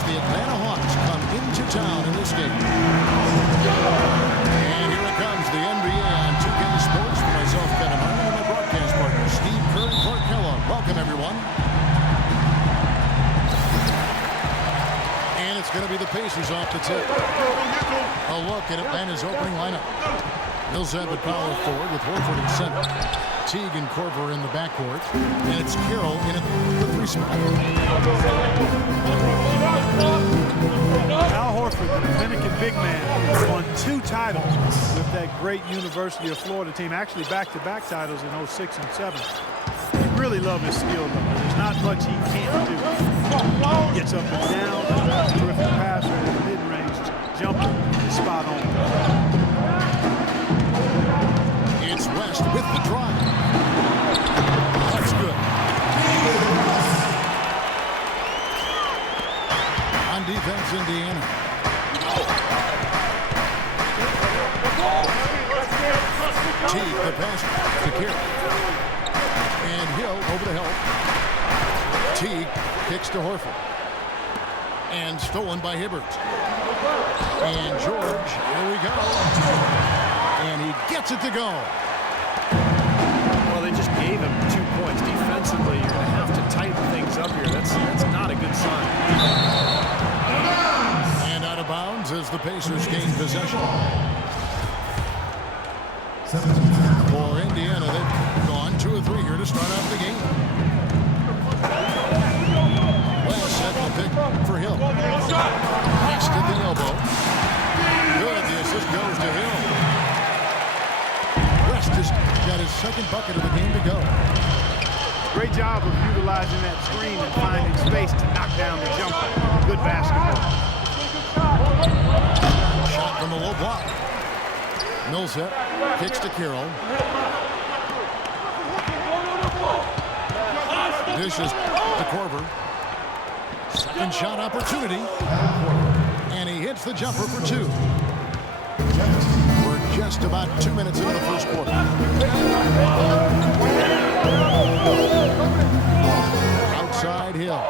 as the Atlanta Hawks come into town in this game. And here it comes, the NBA on 2K Sports for myself, Kevin Harmon, and my broadcast partner, Steve Kerr and Clark Kellogg. Welcome, everyone. And it's going to be the Pacers off the tip. A look at Atlanta's opening lineup. Millsap at power forward with Horford in center. Teague and Korver in the backcourt. And it's Carroll in at the 3 spot. Al Horford, the Dominican big man, won 2 titles with that great University of Florida team. Actually, back-to-back titles in 06 and 07. He really loved his skill, though. There's not much he can't do. He gets up and down, terrific passer, mid-range jumper, spot on. It's West with the drive. That's good. On defense, Indiana. Teague, the pass to Carroll. And Hill over to help. Teague kicks to Horford. And stolen by Hibbert. And George, here we go. And he gets it to go. Well, they just gave him 2 points. Defensively, you're going to have to tighten things up here. That's not a good sign. And out of bounds as the Pacers gain possession. For Indiana, they've gone 2 of 3 here to start off the game. West set the pick for Hill. Next at the elbow. Good, the assist goes to Hill. West has got his second bucket of the game to go. Great job of utilizing that screen and finding space to knock down the jumper. Good basketball. Shot from the low block. Millsap kicks to Carroll. Dishes to Korver. Second shot opportunity. And he hits the jumper for 2. We're just about 2 minutes into the first quarter. Outside Hill.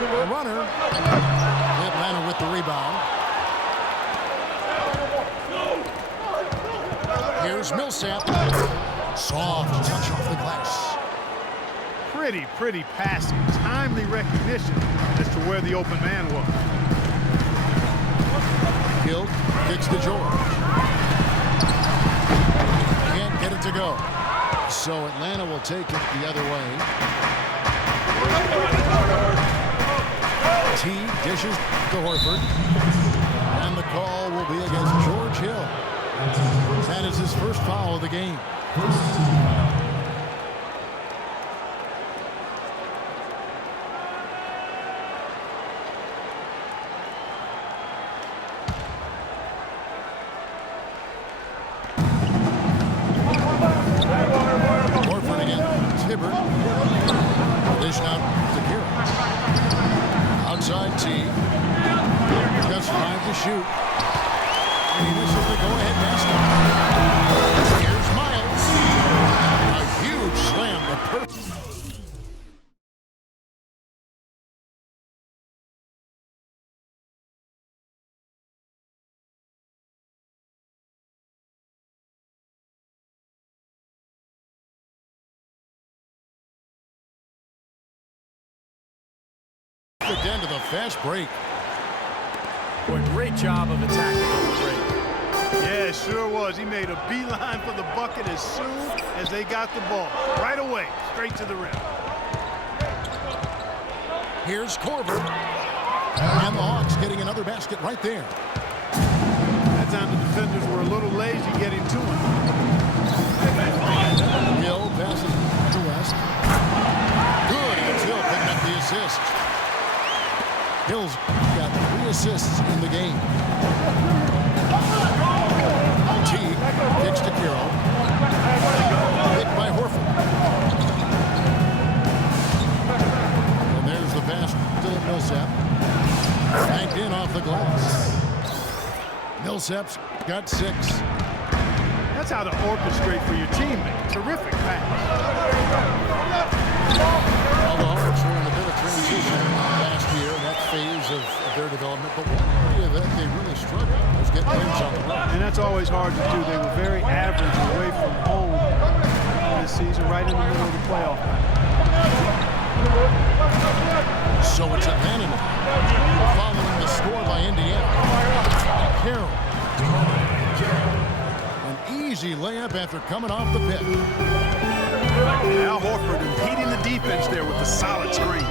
A runner. Atlanta with the rebound. Here's Millsap. Soft touch off the glass. Pretty passing. Timely recognition as to where the open man was. Hill kicks to George. Can't get it to go. So Atlanta will take it the other way. T dishes to Horford. And the call will be against George Hill. That is his first foul of the game. Horford against Hibbert. Dish out to Carroll. Outside T. Just 5 to shoot. And he misses the go-ahead basket. Here's Miles. A huge slam. The perfect. End of the fast break. Boy, great job of attacking the break. Yeah, it sure was. He made a beeline for the bucket as soon as they got the ball. Right away, straight to the rim. Here's Korver. And the Hawks getting another basket right there. That time the defenders were a little lazy getting to him. Hill passes to West. Good, it's Hill picking up the assist. Hill's got 3 assists in the game. Teague kicks to Carroll. Picked by Horford. And there's the pass to Millsap. Banked in off the glass. Millsap's got 6. That's how to orchestrate for your teammate. Terrific pass. Well, the Hawks were in a bit of transition last year. That their development, but one area that they really struggled was getting wins on the road. And that's always hard to do. They were very average away from home this season, right in the middle of the playoff. So it's Atlanta now, following the score by Indiana. Carroll. An easy layup after coming off the pick. Al Horford impeding the defense there with the solid screen.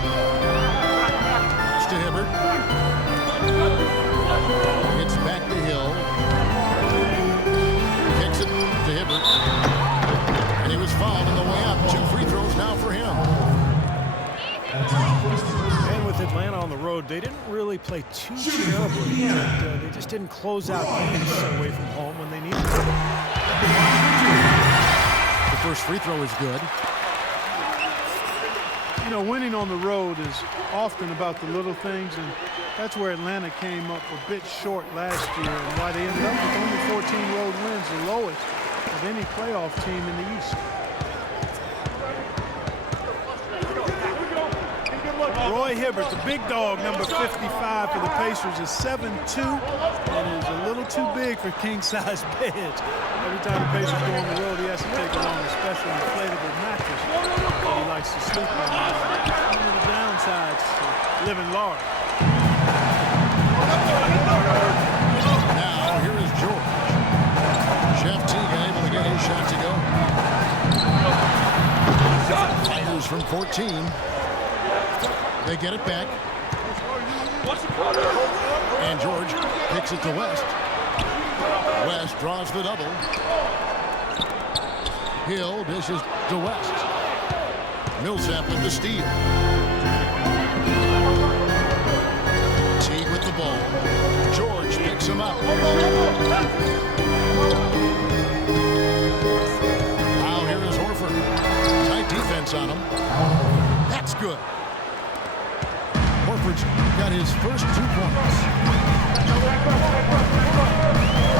To Hibbert. It's back to Hill. Kicks it to Hibbert. And he was fouled on the way up. 2 free throws now for him. And with Atlanta on the road, they didn't really play too terribly. But, they just didn't close out games away from home when they needed to. The first free throw is good. You know, winning on the road is often about the little things, and that's where Atlanta came up a bit short last year, and why they ended up with only 14 road wins, the lowest of any playoff team in the East. Roy Hibbert, the big dog, number 55 for the Pacers, is 7'2", and is a little too big for king-size beds. Every time the Pacers go on the road, he has to take along a special inflatable mattress that he likes to sleep on. One of the downsides to living large. Now, here is George. Jeff Teague able to get his shot to go. Fires from 14. They get it back. And George picks it to West. West draws the double. Hill dishes to West. Millsap with the steal. Teague with the ball. George picks him up. Now here is Horford. Tight defense on him. That's good. Horford's got his first 2 points.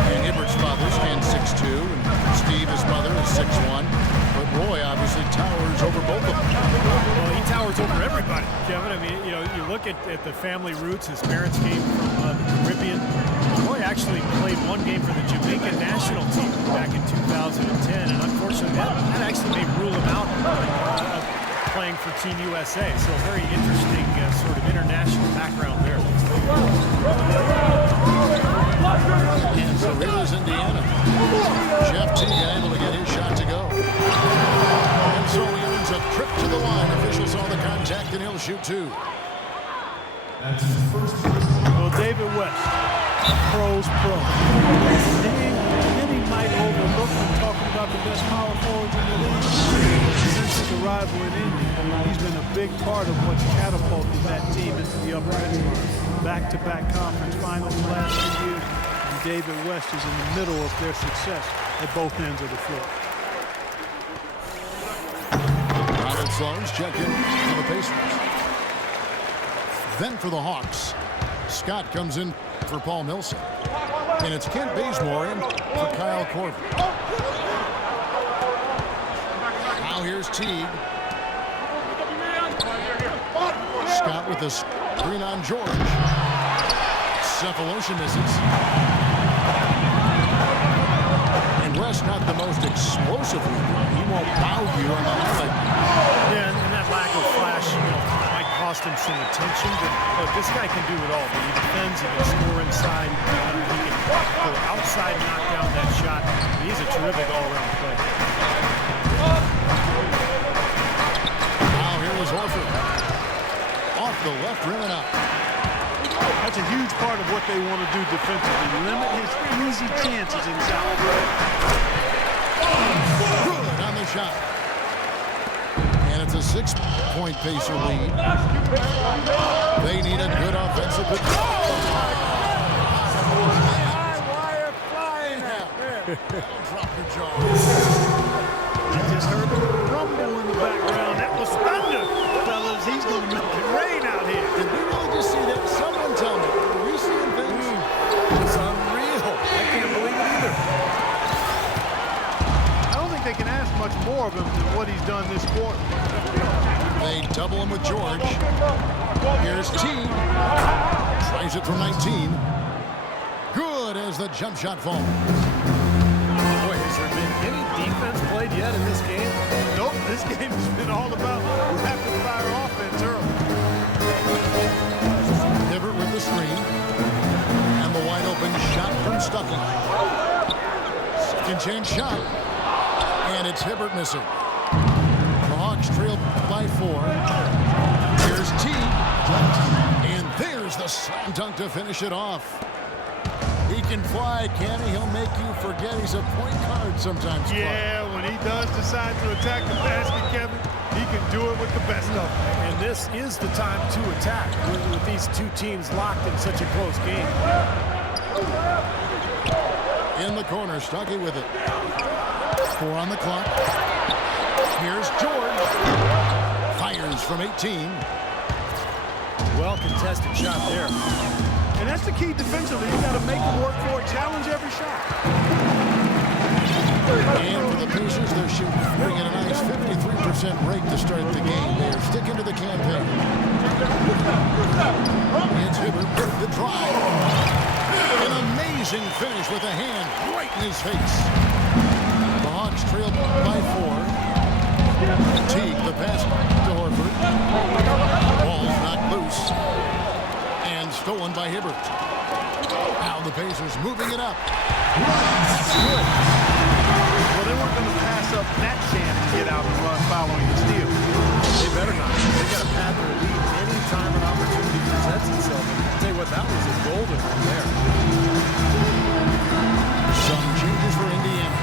And Hibbert's father stands 6'2", and Steve, his mother, is 6'1". But Roy obviously towers over both of them. Well, he towers over everybody, Kevin. I mean, you know, you look at the family roots. His parents came from the Caribbean. Roy actually played 1 game for the Jamaican national team back in 2010, and unfortunately, that actually may rule him out of playing for Team USA. So a very interesting sort of international background there. And so here is Indiana. Jeff Teague able to get his shot to go. And so he earns a trip to the line. Officials saw the contact, and he'll shoot 2. Well, David West, pro's pro. Many might overlook him talking about the best power forwards in the league. Since his arrival in Indy, he's been a big part of what's catapulted that team into the upper echelon. Back-to-back conference finals the last 2 years, and David West is in the middle of their success at both ends of the floor. Ronald Sloans check in for the Pacers. Then for the Hawks, Scott comes in for Paul Millsap. And it's Kent Bazemore in for Kyle Korver. Now here's Teague. Scott with a screen on George. Cephalosha misses. And West not the most explosive leader. He won't bow you on the highlight. Yeah, and that lack of flash, you know, might cost him some attention, but this guy can do it all. But he defends, he can score inside, he can go outside and knock down that shot. He's a terrific all-around player. Now here is Horford. Off the left rim and out. That's a huge part of what they want to do defensively. Limit his easy chances inside. Good on the shot. And it's a 6-point Pacer lead. They need a good offensive. Wire flying out. Drop your jaw. I just heard a rumble in the background. That was thunder, fellas. He's going to make it rain out here. Did we really just see that? Someone tell me. Are we seeing things? It's unreal. I can't believe it either. I don't think they can ask much more of him than what he's done this quarter. They double him with George. Here's Teague. Tries it from 19. Good as the jump shot falls. Boy, has there been any defense played yet in this game? Nope, this game has been all about rapid-fire offense early. Hibbert with the screen. And the wide open shot from Stuckey. Second chance shot. And it's Hibbert missing. The Hawks trail by 4. Here's T. And there's the slam dunk to finish it off. He can fly, can he? He'll make you forget he's a point guard sometimes. Yeah, when he does decide to attack the basket, Kevin, he can do it with the best of them. And this is the time to attack with these two teams locked in such a close game. In the corner, Stuckey with it. 4 on the clock. Here's George. Fires from 18. Well contested shot there. And that's the key defensively. You got to make them work for it, challenge every shot. And for the Pacers, they're shooting at a nice 53% rate to start the game. They're sticking to the campaign. It's Hibbert with the drive. An amazing finish with a hand right in his face. The Hawks trail by 4. Teague, the pass to Horford. Ball's knocked loose. And stolen by Hibbert. Now the Pacers moving it up. Well, they weren't going to pass up that chance to get out and run following the steal. They better not. They got to pad their lead anytime an opportunity presents itself. And I'll tell you what, that was a golden one there. Some changes for Indiana.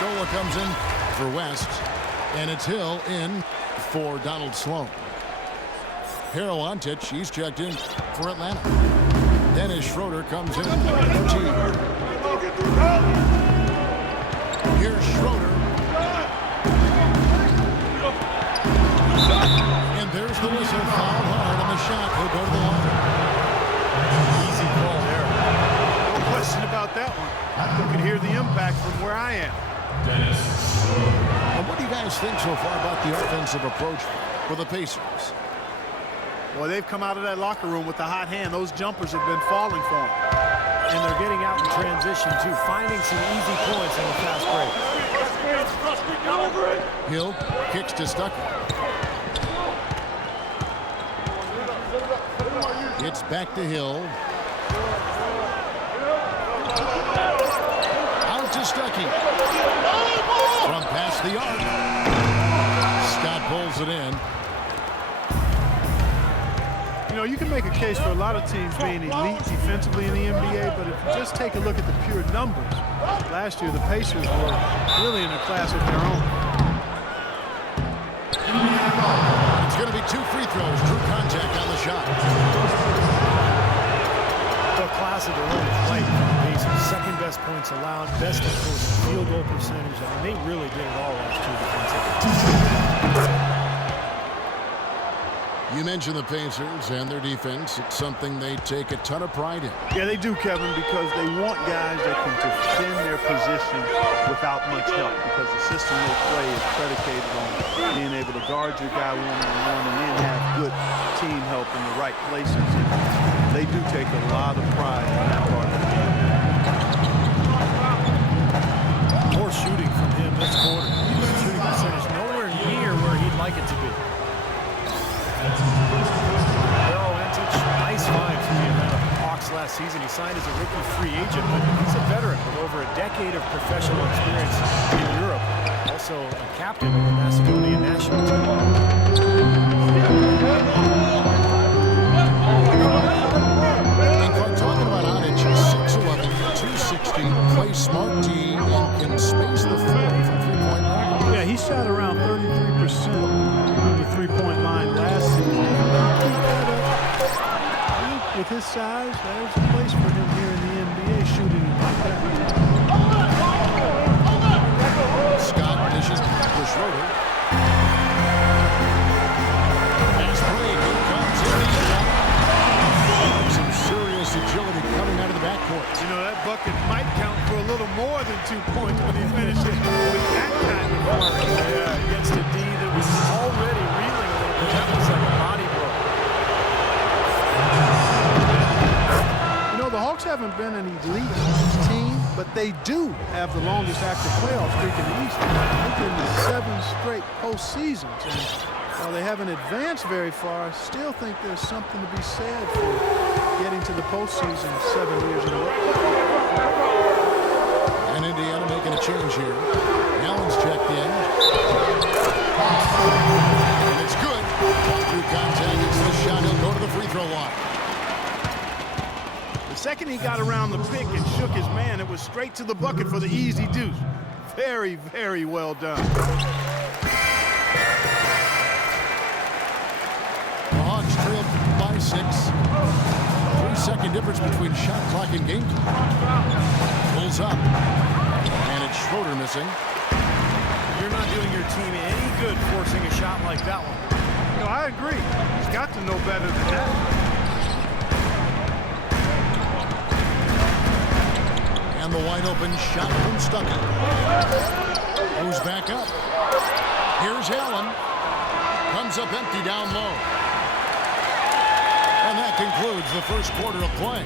Stola comes in for West. And it's Hill in for Donald Sloan. Harrell-Antich, he's checked in for Atlanta. Dennis Schroeder comes in for Teague. Here's Schroeder. And there's the whistle. Foul hard on the shot. He'll go to the line. Easy call there. No question about that one. You can hear the impact from where I am. And what do you guys think so far about the offensive approach for the Pacers? Well, they've come out of that locker room with the hot hand. Those jumpers have been falling for them. And they're getting out in transition, too, finding some easy points in the fast break. Hill kicks to Stuckey. It's back to Hill. Out to Stuckey. From past the arc. Scott pulls it in. You know, you can make a case for a lot of teams being elite defensively in the NBA, but if you just take a look at the pure numbers, last year the Pacers were really in a class of their own. It's going to be 2 free throws. True contact on the shot. The class of their own is right. Pacers, second best points allowed, best opposing field goal percentage. I mean, they really did it all last year defensively. You mentioned the Pacers and their defense. It's something they take a ton of pride in. Yeah, they do, Kevin, because they want guys that can defend their position without much help, because the system they play is predicated on being able to guard your guy one-on-one and then have good team help in the right places. And they do take a lot of pride in that part of the game. More shooting from him this quarter. Shooting percentage nowhere near where he'd like it to be. Harrell-Antich, nice find for the Atlanta Hawks last season. He signed as a rookie free agent, but he's a veteran with over a decade of professional experience in Europe. Also a captain of the Macedonian national team. And Clark, talking about Antich, 6'11", 260, plays smart D, and can space the floor from three-point line. Yeah, he shot around 33% on the three-point line last season. With his size, there's a place for him here in the NBA shooting like that. Scott dishes to Schroeder. Fast break. Here comes Indiana. Some serious agility coming out of the backcourt. You know, that bucket might count for a little more than 2 points when he finishes with that kind of work. Yeah, against a D that was already reeling a little bit. That was like a body blow. Hawks haven't been an elite team, but they do have the longest active playoff streak in the East. They've been to 7 straight postseasons. And while they haven't advanced very far, I still think there's something to be said for getting to the postseason 7 years in a row. And Indiana making a change here. Allen's checked in. And it's good. Through contact, it's the shot. He'll go to the free throw line. The second he got around the pick and shook his man, it was straight to the bucket for the easy deuce. Very, very well done. The Hawks trailed by 6. 3-second difference between shot clock and game clock. Pulls up. And it's Schroeder missing. You're not doing your team any good forcing a shot like that one. No, I agree. He's got to know better than that. And the wide open shot from Stuckey. Goes back up. Here's Allen. Comes up empty down low. And that concludes the first quarter of play.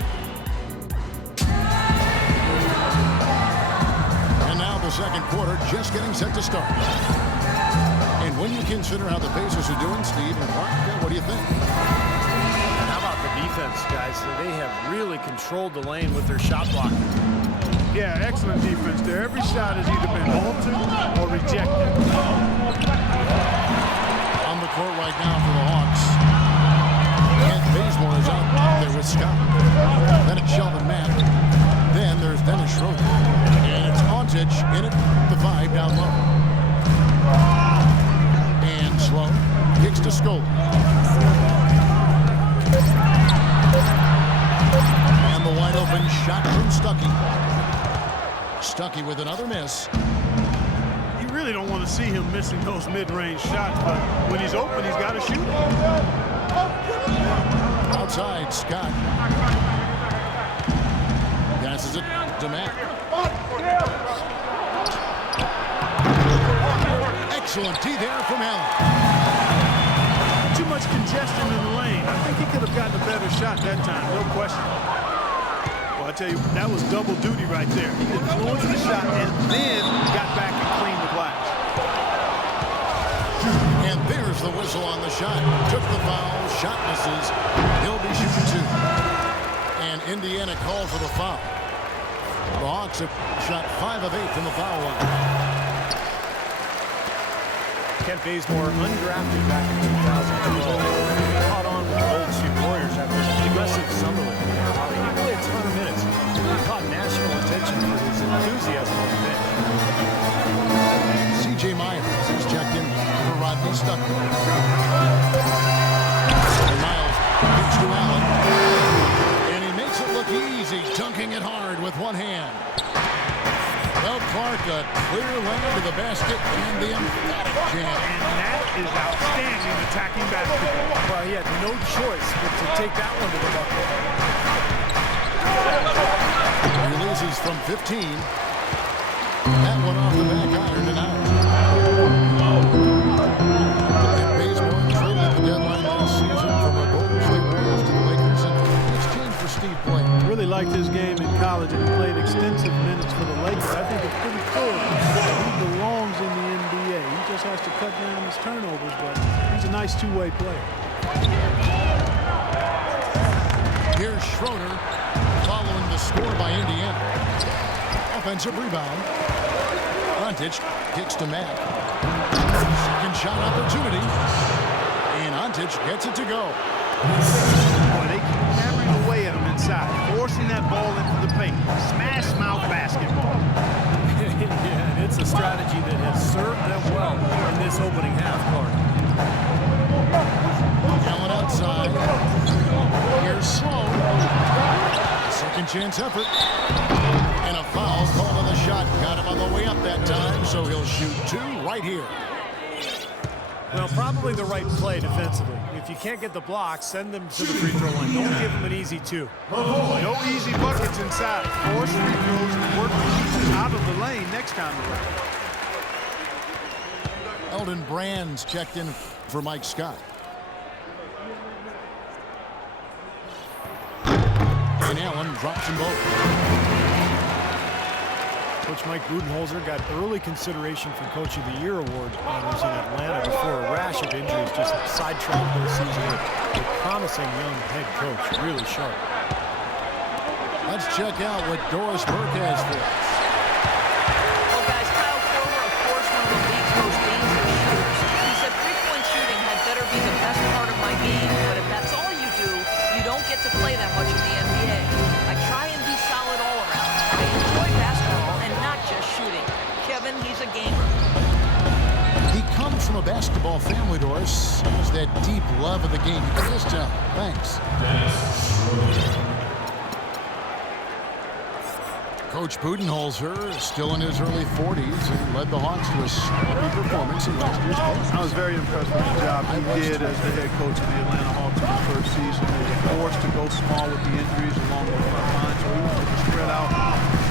And now the second quarter just getting set to start. And when you consider how the Pacers are doing, Steve and Mark, what do you think? How about the defense, guys? They have really controlled the lane with their shot blocking. Yeah, excellent defense there. Every shot has either been altered or rejected. On the court right now for the Hawks. Kent Bazemore is out there with Scott. Then it's Shelvin Mack. Then there's Dennis Schroeder. And it's Ontich in at the 5 down low. And Sloan kicks to Scola. And the wide open shot from Stuckey. Stuckey with another miss. You really don't want to see him missing those mid-range shots, but when he's open, he's got to shoot. Outside, Scott. Passes it to Mack. Excellent D there from Allen. Too much congestion in the lane. I think he could have gotten a better shot that time, no question. Well, I tell you, that was double duty right there. He influenced the shot and then got back and cleaned the glass. And there's the whistle on the shot. Took the foul. Shot misses. He'll be shooting 2. And Indiana called for the foul. The Hawks have shot 5 of 8 from the foul line. Kent Bazemore, undrafted back in 2012, caught on with the Golden State Warriors after an aggressive summer league. He played a ton of minutes. He caught national attention for his enthusiasm on the bench. C.J. Myers is checked in for Rodney Stuckey. And Miles kicks to Allen. And he makes it look easy, dunking it hard with one hand. Well, Clark, a clear lane to the basket and the emphatic jam. And that is outstanding attacking basketball. Well, he had no choice but to take that one to the bucket. Releases from 15. That one off the back iron and out. And Bazemore traded at the deadline last season from the Golden State Warriors to the Lakers in exchange for Steve Blake. Really liked his game in college, and he played extensive minutes for the Lakers. I think it's pretty clear he belongs in the NBA. He just has to cut down his turnovers, but he's a nice two-way player. Here's Schroeder following the score by Indiana. Offensive rebound. Ontich kicks to Mack. Second shot opportunity. And Ontich gets it to go. Boy, they keep hammering away at him inside, forcing that ball into the paint. Smash mouth basketball. Yeah, and it's a strategy that has served them well in this opening half, Clark. Allen outside. Here's Sloan. Second chance effort. And a foul called on the shot. Got him on the way up that time, so he'll shoot 2 right here. Well, probably the right play defensively. If you can't get the block, send them to the free throw line. Don't give them an easy 2. No easy buckets inside. Force free throws and work out of the lane next time around. Eldon Brand's checked in for Mike Scott. And Allen drops them both. Coach Mike Budenholzer got early consideration for Coach of the Year award honors in Atlanta before a rash of injuries just sidetracked this season. A promising young head coach, really sharp. Let's check out what Doris Burke has for us. Well, guys, Kyle Korver, of course, one of the league's most dangerous shooters. He said three-point shooting had better be the best part of my game, but if that's all you do, you don't get to play that much in the NBA. I try and be solid all around. I enjoy basketball and not just shooting. Kevin, he's a gamer. He comes from a basketball family, Doris. He has that deep love of the game. You can just tell. Thanks. Coach Budenholzer, still in his early 40s, and led the Hawks to a sloppy performance in last year's playoffs. I was very impressed with the job he did as the head coach of the Atlanta Hawks in his first season. They were forced to go small with the injuries along the front line, so he was able to spread out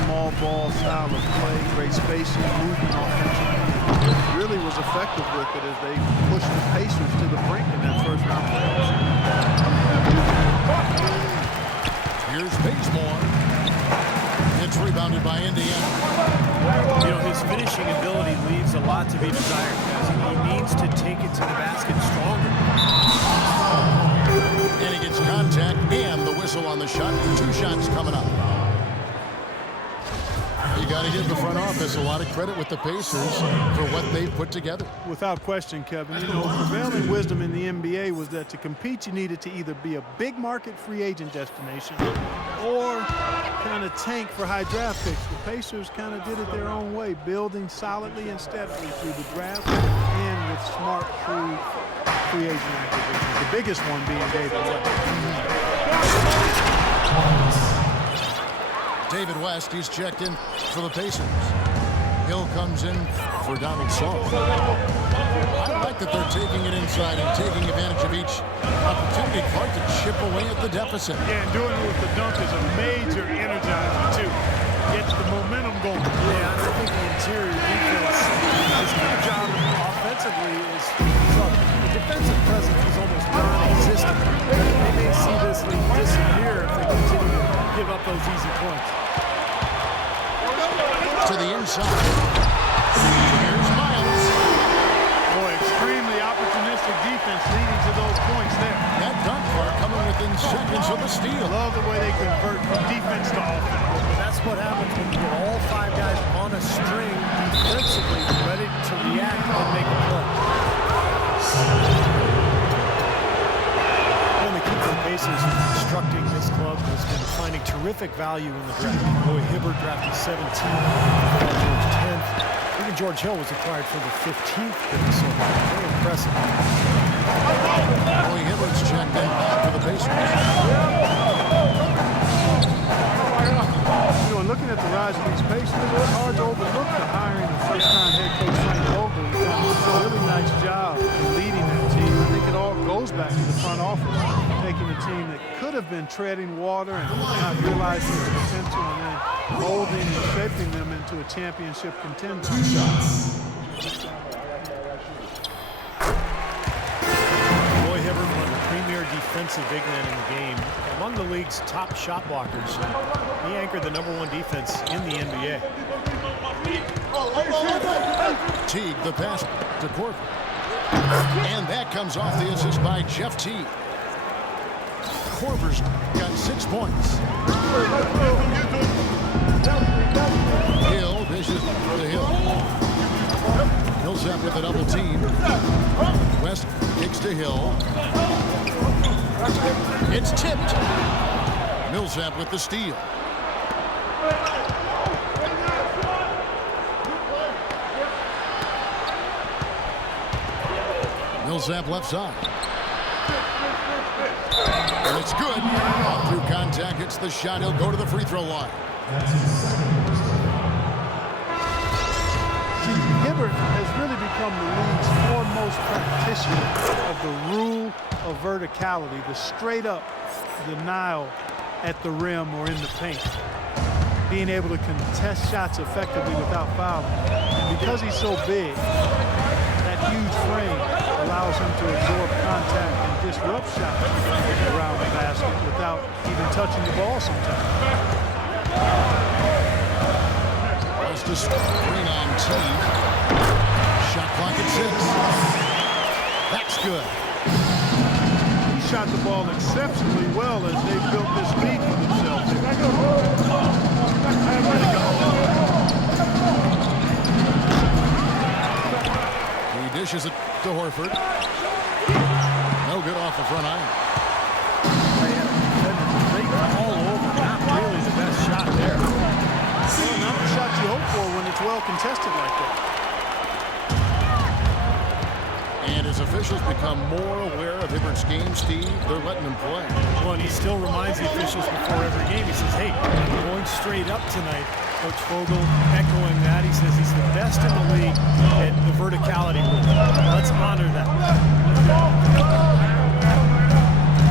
small ball style of play, great spacing, movement offensively. Really was effective with it as they pushed the Pacers to the brink in that first round playoffs. Here's Bazemore. It's rebounded by Indiana. You know, his finishing ability leaves a lot to be desired, guys. He needs to take it to the basket stronger. And he gets contact and the whistle on the shot. 2 shots coming up. You got to give the front office a lot of credit with the Pacers for what they've put together. Without question, Kevin. You know, prevailing wisdom in the NBA was that to compete, you needed to either be a big market free agent destination or kind of tank for high draft picks. The Pacers kind of did it their own way, building solidly and steadily through the draft and with smart, shrewd free agent acquisitions. The biggest one being David West. David West, he's checked in for the Pacers. Hill comes in for Donald Saul. I like that they're taking it inside and taking advantage of each opportunity. Clark to chip away at the deficit. Yeah, and doing it with the dunk is a major energizer, too. Gets the momentum going. Yeah, I think the interior defense, his key job offensively is, look, the defensive presence is almost non-existent. They may see this league disappear if they continue to give up those easy points. To the inside. Here's Miles. Boy, extremely opportunistic defense leading to those points there. That dunk bar coming within seconds of the steal. Love the way they convert from defense to offense. That's what happens when you get all 5 guys on a string defensively ready to react and make a play. One of the key for the Pacers in constructing this club has been finding terrific value in the draft. Roy Hibbert drafted 17th, George 10th. Even George Hill was acquired for the 15th pick, so very impressive. Roy Hibbert's checked in for the Pacers. You know, and looking at the rise of these Pacers, it's hard to overlook the hiring of first-time head coach Frank Vogel. He's done a really nice job in leading that team. I think it all goes back to the front office, taking a team that could have been treading water and not realizing its potential and then molding and shaping them into a championship contender. 2 shots. Roy Hibbert, one of the premier defensive big men in the game, among the league's top shot blockers. He anchored the #1 defense in the NBA. Teague, the pass to Korver. And that comes off the assist by Jeff Teague. Korver's got 6 points. Hill dishes to Hill. Millsap with a double team. West kicks to Hill. It's tipped. Millsap with the steal. Millsap left side. And it's good. Off through contact, hits the shot. He'll go to the free throw line. Hibbert has really become the league's foremost practitioner of the rule of verticality, the straight-up denial at the rim or in the paint. Being able to contest shots effectively without fouling. And because he's so big, that huge frame allows him to absorb contact and disrupt shots around the basket without even touching the ball sometimes. West to screen on T. Shot clock at 6. That's good. He shot the ball exceptionally well as they built this lead for themselves. He dishes it to Horford. No good off the front iron. All over, not really the best shot there. Well, not the shot you hope for when it's well contested like that. And as officials become more aware of Hibbert's game, Steve, they're letting him play. Well, and he still reminds the officials before every game. He says, hey, I'm going straight up tonight. Coach Vogel echoing that. He says he's the best in the league at the verticality rule. Let's honor that.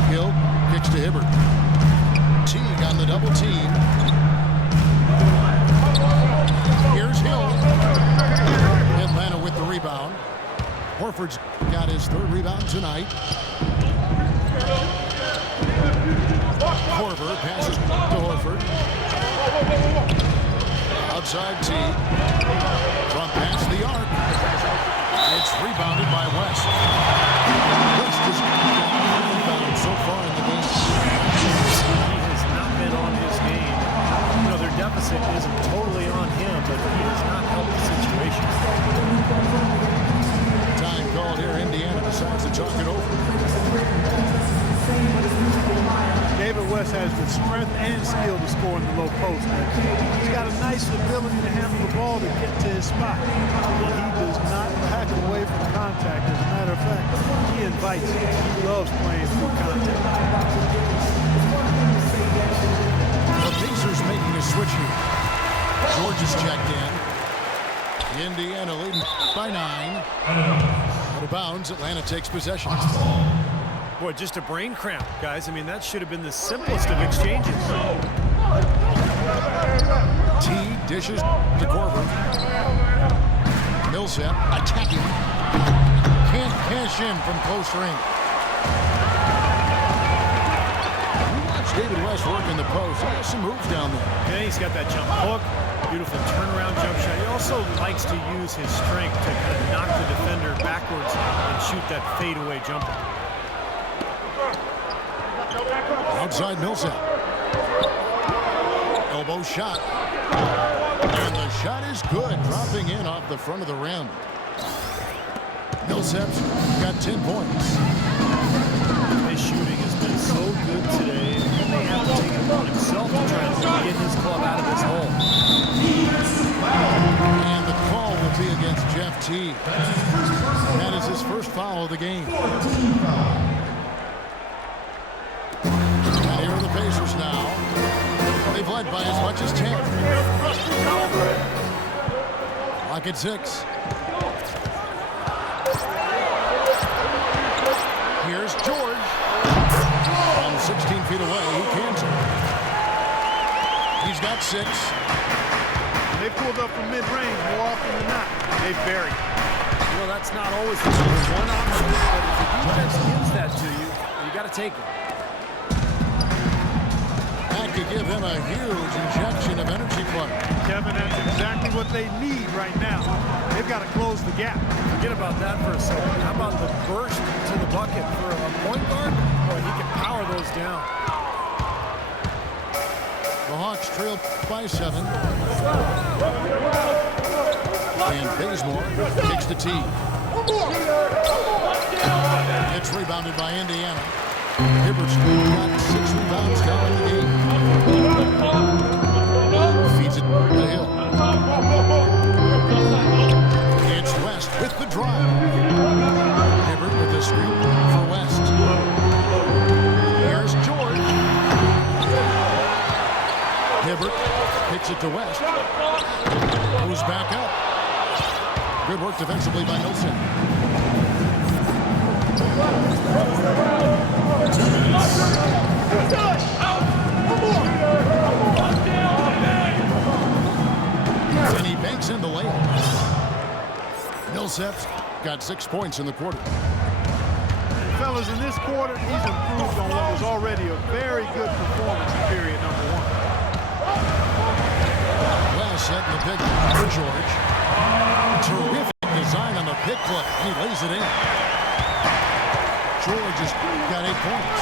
Hill kicks to Hibbert. Teague on the double team. Here's Hill. Atlanta with the rebound. Horford's got his 3rd rebound tonight. Horford passes to Horford. Outside T. From past the arc. It's rebounded by West. West has got 3 rebounds so far in the game. He has not been on his game. You know, their deficit isn't totally on him, but he has not helped the situation. Time called here. Indiana decides to talk it over. David West has the strength and skill to score in the low post. He's got a nice ability to handle the ball to get to his spot. And he does not back away from contact. As a matter of fact, he invites it. He loves playing through contact. The Pacers making a switch here. George is checked in. Indiana leading by 9. Out of bounds, Atlanta takes possession. Boy, just a brain cramp, guys. I mean, that should have been the simplest of exchanges. T dishes to Corver. Millsap attacking. Can't cash in from close range. You watch David West work in the post. He has some moves down there. Yeah, he's got that jump hook. Beautiful turnaround jump shot. He also likes to use his strength to kind of knock the defender backwards and shoot that fadeaway jumper. Outside Millsap. Elbow shot. And the shot is good. Dropping in off the front of the rim. Millsap's got 10 points. His shooting has been so good today. He may have to take it upon himself to try to get his club out of this hole. And the call will be against Jeff T. That is his first foul of the game. And here are the Pacers now. They've led by as much as 10. Clock at 6. Here's George. From 16 feet away, he can't. He's got 6. They pulled up from mid-range more often than not. They buried. Well, that's not always the one option, but if the defense gives that to you, you got to take it. That could give him a huge injection of energy play. Kevin, that's exactly what they need right now. They've got to close the gap. Forget about that for a second. How about the burst to the bucket for a point guard? Boy, he can power those down. The Hawks trail by 7. And Bazemore kicks the tee. It's rebounded by Indiana. Hibbert's got 6 rebounds now in the game. Feeds it to Hill. It's West with the drive. Hibbert with the screen for West. Here's George. Hibbert kicks it to West. Moves back up. Good work defensively by Millsap. And he banks in the layup. Millsap's got 6 points in the quarter. Fellas, in this quarter, he's improved on what was already a very good performance in period number 1. Well set in the pick for George. Terrific design on the pick clip. He lays it in. George has got 8 points.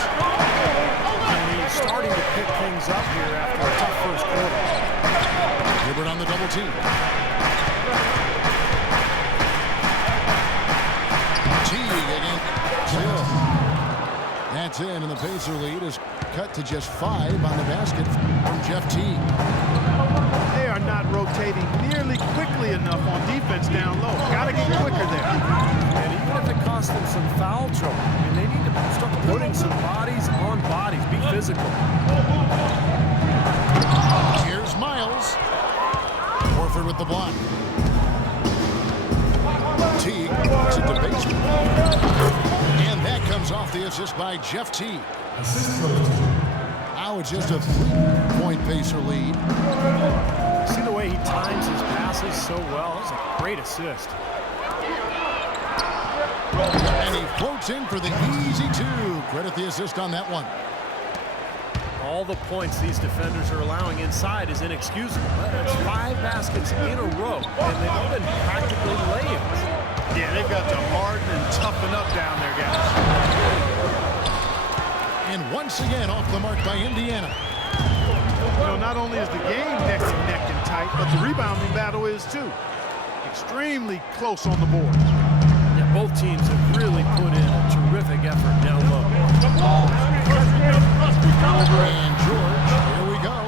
And he's starting to pick things up here after a tough first quarter. Hibbert on the double team. Teague against Hill. That's in, and the Pacer lead is cut to just 5 on the basket from Jeff Teague. They are not rotating nearly quickly enough on defense down low. Got to get quicker there. And even if it costs them some foul trouble, I mean, they need to start putting some bodies on bodies. Be physical. Here's Miles. Horford with the block. Teague puts it to Baseman. And that comes off the assist by Jeff Teague. Now it's just a 3-point Pacer lead. See the way he times his passes so well. That's a great assist. And he floats in for the easy 2. Credit the assist on that one. All the points these defenders are allowing inside is inexcusable. That's 5 baskets in a row, and they've all been practically lay-ins. Yeah, they've got to harden and toughen up down there, guys. And once again off the mark by Indiana. You know, not only is the game neck and tight, but the rebounding battle is too. Extremely close on the board. Yeah, both teams have really put in a terrific effort down low. And George, here we go.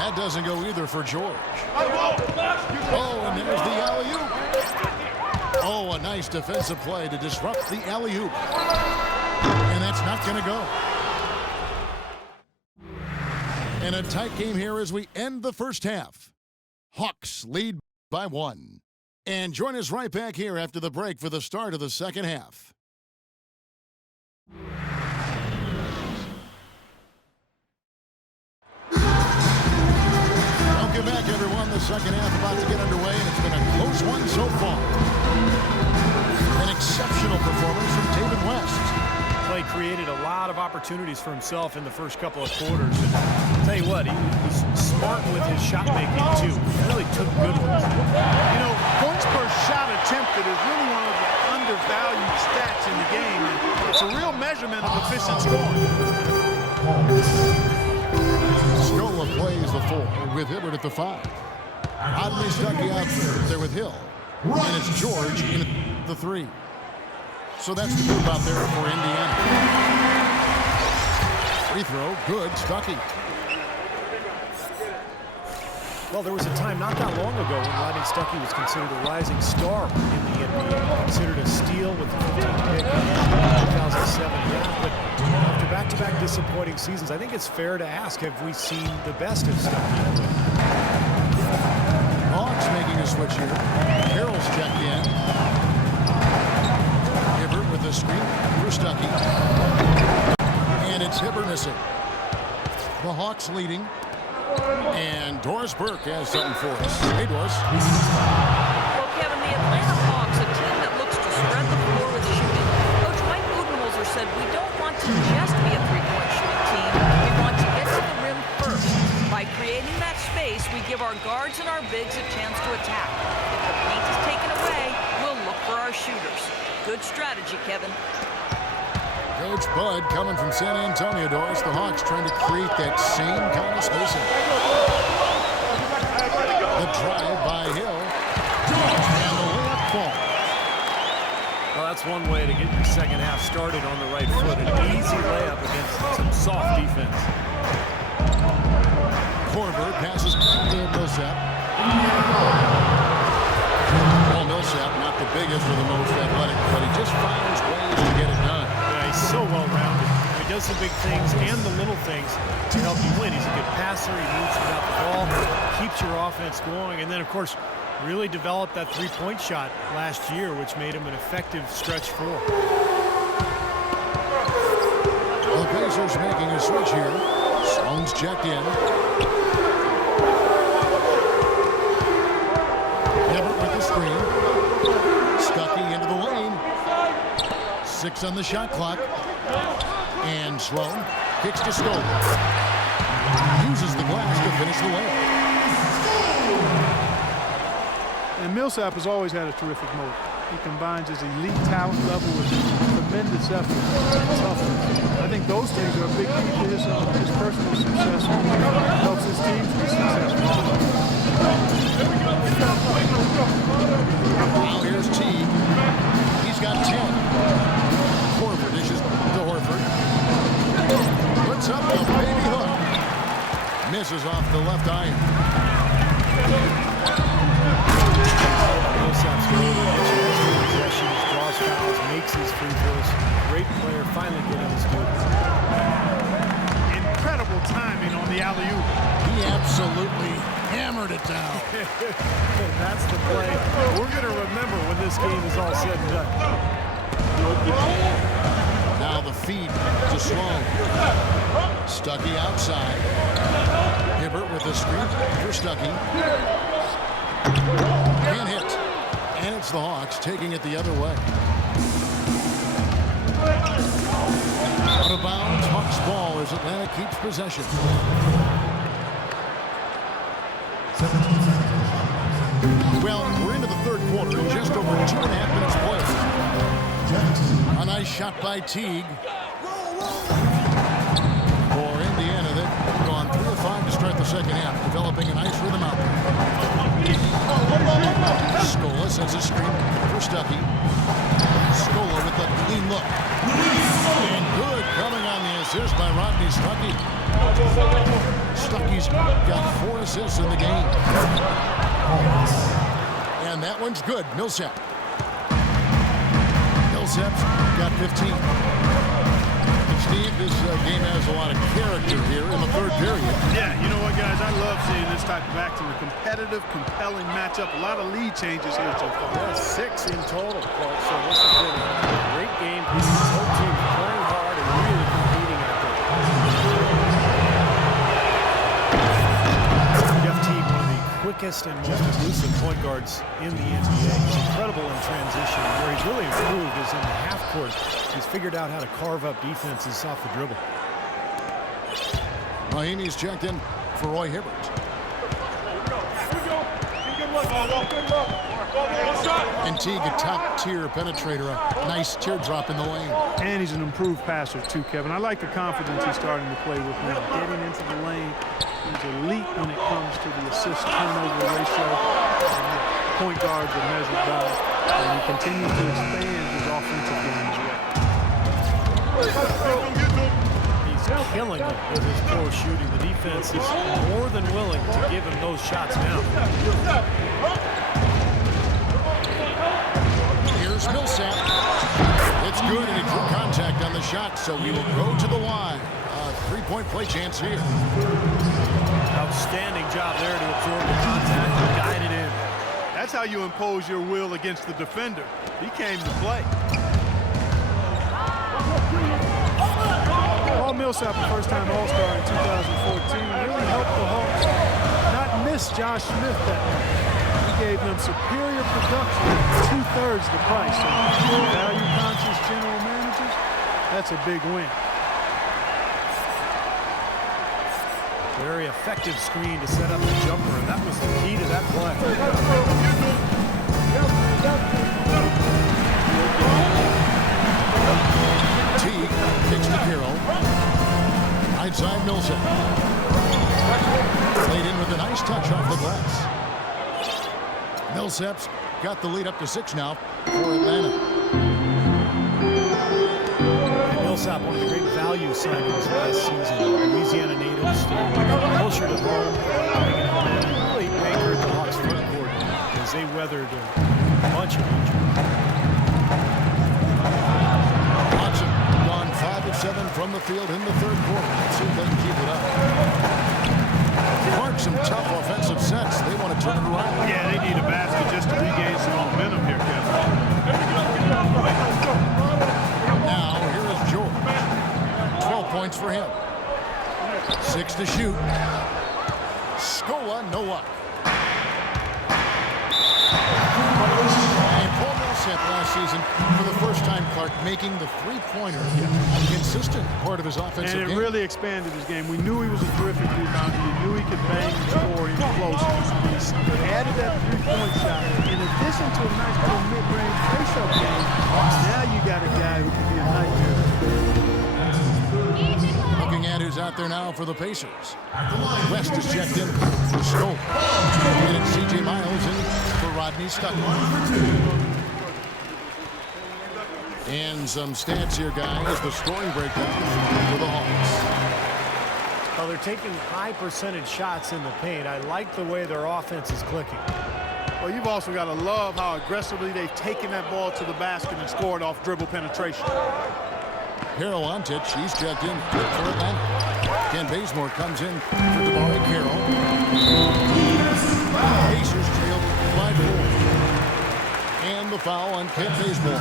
That doesn't go either for George. Oh, and there's the alley-oop. Oh, a nice defensive play to disrupt the alley-oop. And that's not going to go. And a tight game here as we end the first half. Hawks lead by 1. And join us right back here after the break for the start of the second half. Welcome back, everyone. The second half about to get underway, and it's been a close one so far. An exceptional performance from David West. Clay created a lot of opportunities for himself in the first couple of quarters. And I'll tell you what, he was smart with his shot making too. He really took good ones. You know, points per shot attempted is really one of the undervalued stats in the game. And it's a real measurement of efficient scoring. Scola plays the 4 with Hibbert at the 5. Oddly Stuckey out there with Hill. And it's George in the 3. So that's the move out there for Indiana. Free throw, good, Stuckey. Well, there was a time not that long ago when Rodney Stuckey was considered a rising star in the NBA, considered a steal with the 15th pick in the 2007 draft. But after back-to-back disappointing seasons, I think it's fair to ask, have we seen the best of Stuckey? Hawks making a switch here. Carroll's checked in. Hibbert with the screen for Stuckey. And it's Hibbert missing. The Hawks leading. And Doris Burke has something for us. Hey, Doris. Well, Kevin, the Atlanta Hawks, a team that looks to spread the floor with shooting. Coach Mike Budenholzer said, we don't want to just be a three-point shooting team. We want to get to the rim first. By creating that space, we give our guards and our bigs a chance to attack. If the paint is taken away, we'll look for our shooters. Good strategy, Kevin. Coach Bud coming from San Antonio, Doris. The Hawks trying to create that same kind of spacing. The drive by Hill. And the layup ball. Well, that's one way to get your second half started on the right foot. An easy layup against some soft defense. Korver passes to Millsap. Well, Millsap, not the biggest or the most athletic, but he just finds ways to get it done. He's so well-rounded. He does the big things and the little things to help you win. He's a good passer. He moves without the ball, keeps your offense going, and then, of course, really developed that three-point shot last year, which made him an effective stretch four. The Pacers making a switch here. Sloan's checked in. Hibbert with the screen. Stuckey into the lane. 6 on the shot clock. And Sloan kicks to Stoll. Uses the glass to finish the layup. And Millsap has always had a terrific motor. He combines his elite talent level with tremendous effort and toughness. I think those things are a big key to his personal success. Helps his team to be successful. Now here's Teague. He's got 10. Horford dishes to Horford. Puts up a baby hook. Misses off the left iron. Millsap's great in possessions, draws fouls, makes his free throws. Great player, finally getting his due. Incredible timing on the alley-oop. He absolutely hammered it down. And that's the play we're going to remember when this game is all said and done. Now the feed to Sloan. Stuckey outside. Hibbert with a screen for Stuckey. Can't hit. And it's the Hawks taking it the other way. Out of bounds, Hawks ball as Atlanta keeps possession. Well, we're into the third quarter and just over 2.5 minutes played. A nice shot by Teague. For Indiana, they've gone 3 of 5 to start the second half, developing a nice rhythm out there. Scola sends a screen for Stuckey. Scola with a clean look. And good coming on the assist by Rodney Stuckey. Stuckey's got 4 assists in the game. And that one's good. Millsap. Millsap's got 15. And Steve, this game has a lot of character here in the third period. Yeah, you know what, guys? I love seeing this type of action. A competitive, compelling matchup. A lot of lead changes here so far. Yeah, 6 in total, Clark. So this has been a great game. Both teams playing hard and really competing out there. Jeff Teague, one of the quickest and most elusive point guards in the NBA. He's incredible in transition. Where he's really improved is in the half court. He's figured out how to carve up defenses off the dribble. Mahinmi's checked in for Roy Hibbert. And Teague, a top-tier penetrator, a nice teardrop in the lane. And he's an improved passer, too, Kevin. I like the confidence he's starting to play with now. Getting into the lane. He's elite when it comes to the assist-turnover ratio. Point guards are measured by. And he continues to expand his offensive game as well. He's killing it with his poor shooting. The defense is more than willing to give him those shots now. Here's Millsap. It's good, and he drew contact on the shot, so he will go to the line. Three-point play chance here. Outstanding job there to absorb the contact and guide it in. That's how you impose your will against the defender. He came to play. Paul Millsap, a first-time All-Star in 2014, really helped the Hawks not miss Josh Smith that night. He gave them superior production at 2/3 the price. So value-conscious general managers, that's a big win. Very effective screen to set up the jumper, and that was the key to that play. Teague kicks to Carroll. Right side Millsap. Played in with a nice touch off the glass. Millsap's got the lead up to 6 now for Atlanta. Millsap, one of the great value signings last season. Louisiana native, staying closer to home, really anchored the Hawks front court as they weathered a bunch of injuries. Hawks have gone 5 of 7 from the field in the third quarter. Let's see if they can keep it up. Mark, some tough offensive sets. They want to turn it around. Yeah, they need a basket just to regain some momentum here, Kevin. Now, here is George. 12 points for him. 6 to shoot. Scola, no luck. And Paul Millsap last season, for the first time, Clark, making the three-pointer a consistent part of his offensive game. And it really expanded his game. We knew he was a terrific rebounder. You knew he could bang and score in close. He added that three-point shot. In addition to a nice little mid-range face-up game, now you got a guy who can be a nightmare. Looking at who's out there now for the Pacers. West is checked in for Stoll. And it's C.J. Miles in for Rodney Stuckey. And some stats here, guys. The scoring breakdown for the Hawks. Well, they're taking high percentage shots in the paint. I like the way their offense is clicking. Well, you've also got to love how aggressively they've taken that ball to the basket and scored off dribble penetration. Carroll on Titch. He's checked in for Atlanta. Ken Bazemore comes in for DeMarre Carroll. Pacers trailed 5-4. And the foul on Ken Bazemore.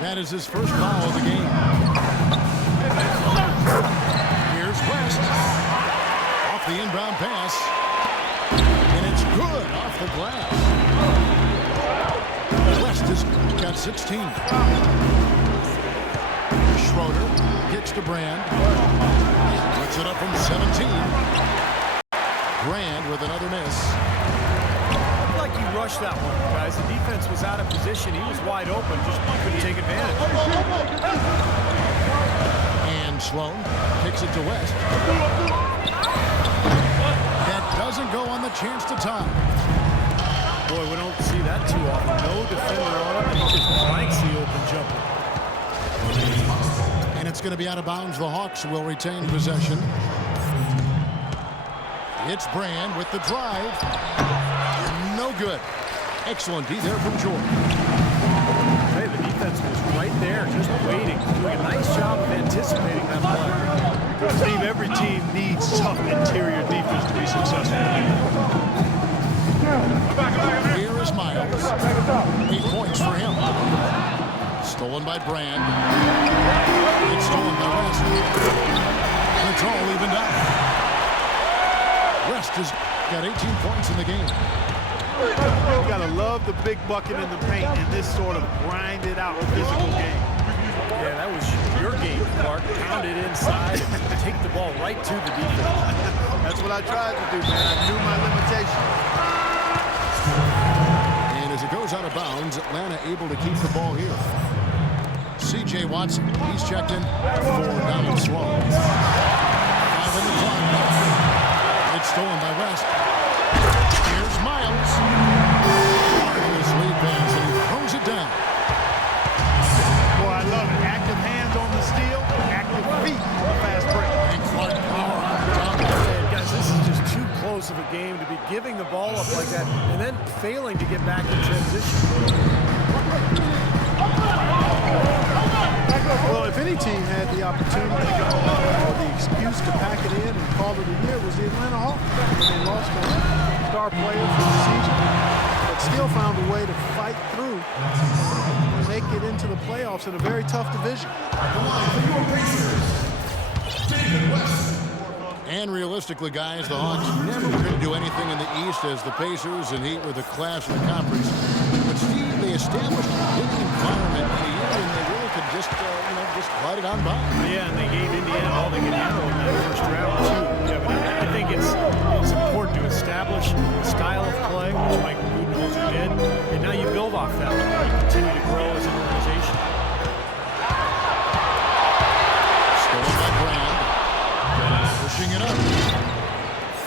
That is his first foul of the game. Here's West. Off the inbound pass. And it's good off the glass. West has got 16. Schroeder kicks to Brand. Puts it up from 17. Brand with another miss. Looked like he rushed that one, guys. The defense was out of position. He was wide open, just couldn't take advantage. And Sloan kicks it to West. That doesn't go on the chance to tie. Boy, we don't see that too often. No defender on it. He just blanks the open jumper. And it's going to be out of bounds. The Hawks will retain possession. It's Brand with the drive. No good. Excellent D there from Jordan. Hey, the defense was right there, just waiting. Doing a nice job of anticipating that play. Steve, every team needs tough interior defense to be successful. Here is Miles. 8 points for him. Stolen by Brand. It's stolen by West. And it's all evened up. West has got 18 points in the game. You gotta love the big bucket in the paint in this sort of grinded out physical game. Yeah, that was your game, Clark. Pound it inside and take the ball right to the defense. That's what I tried to do, man. I knew my limitation. And as it goes out of bounds, Atlanta able to keep the ball here. C.J. Watson, he's checked in for Donald Sloan. 5 on the clock. It's stolen by West. Here's Miles. Marvelous lead pass, and he throws it down. Boy, I love it. Active hands on the steal, active feet on the fast break. And Clark power on the top. And guys, this is just too close of a game to be giving the ball up like that and then failing to get back in transition. Well, if any team had the opportunity or the excuse to pack it in and call it a year, it was the Atlanta Hawks. They lost a star player for the season, but still found a way to fight through and make it into the playoffs in a very tough division. And realistically, guys, the Hawks never couldn't do anything in the East as the Pacers and Heat were the class of the conference. But Steve, they established a winning environment in a year when they really could just, just glide it on by. Yeah, and they gave Indiana all they could handle in that first round, too. Yeah, I think it's important to establish a style of play, which Mike Budenholzer did, and now you build off that. You continue to grow as an organization. Stolen by Brand. Pushing it up.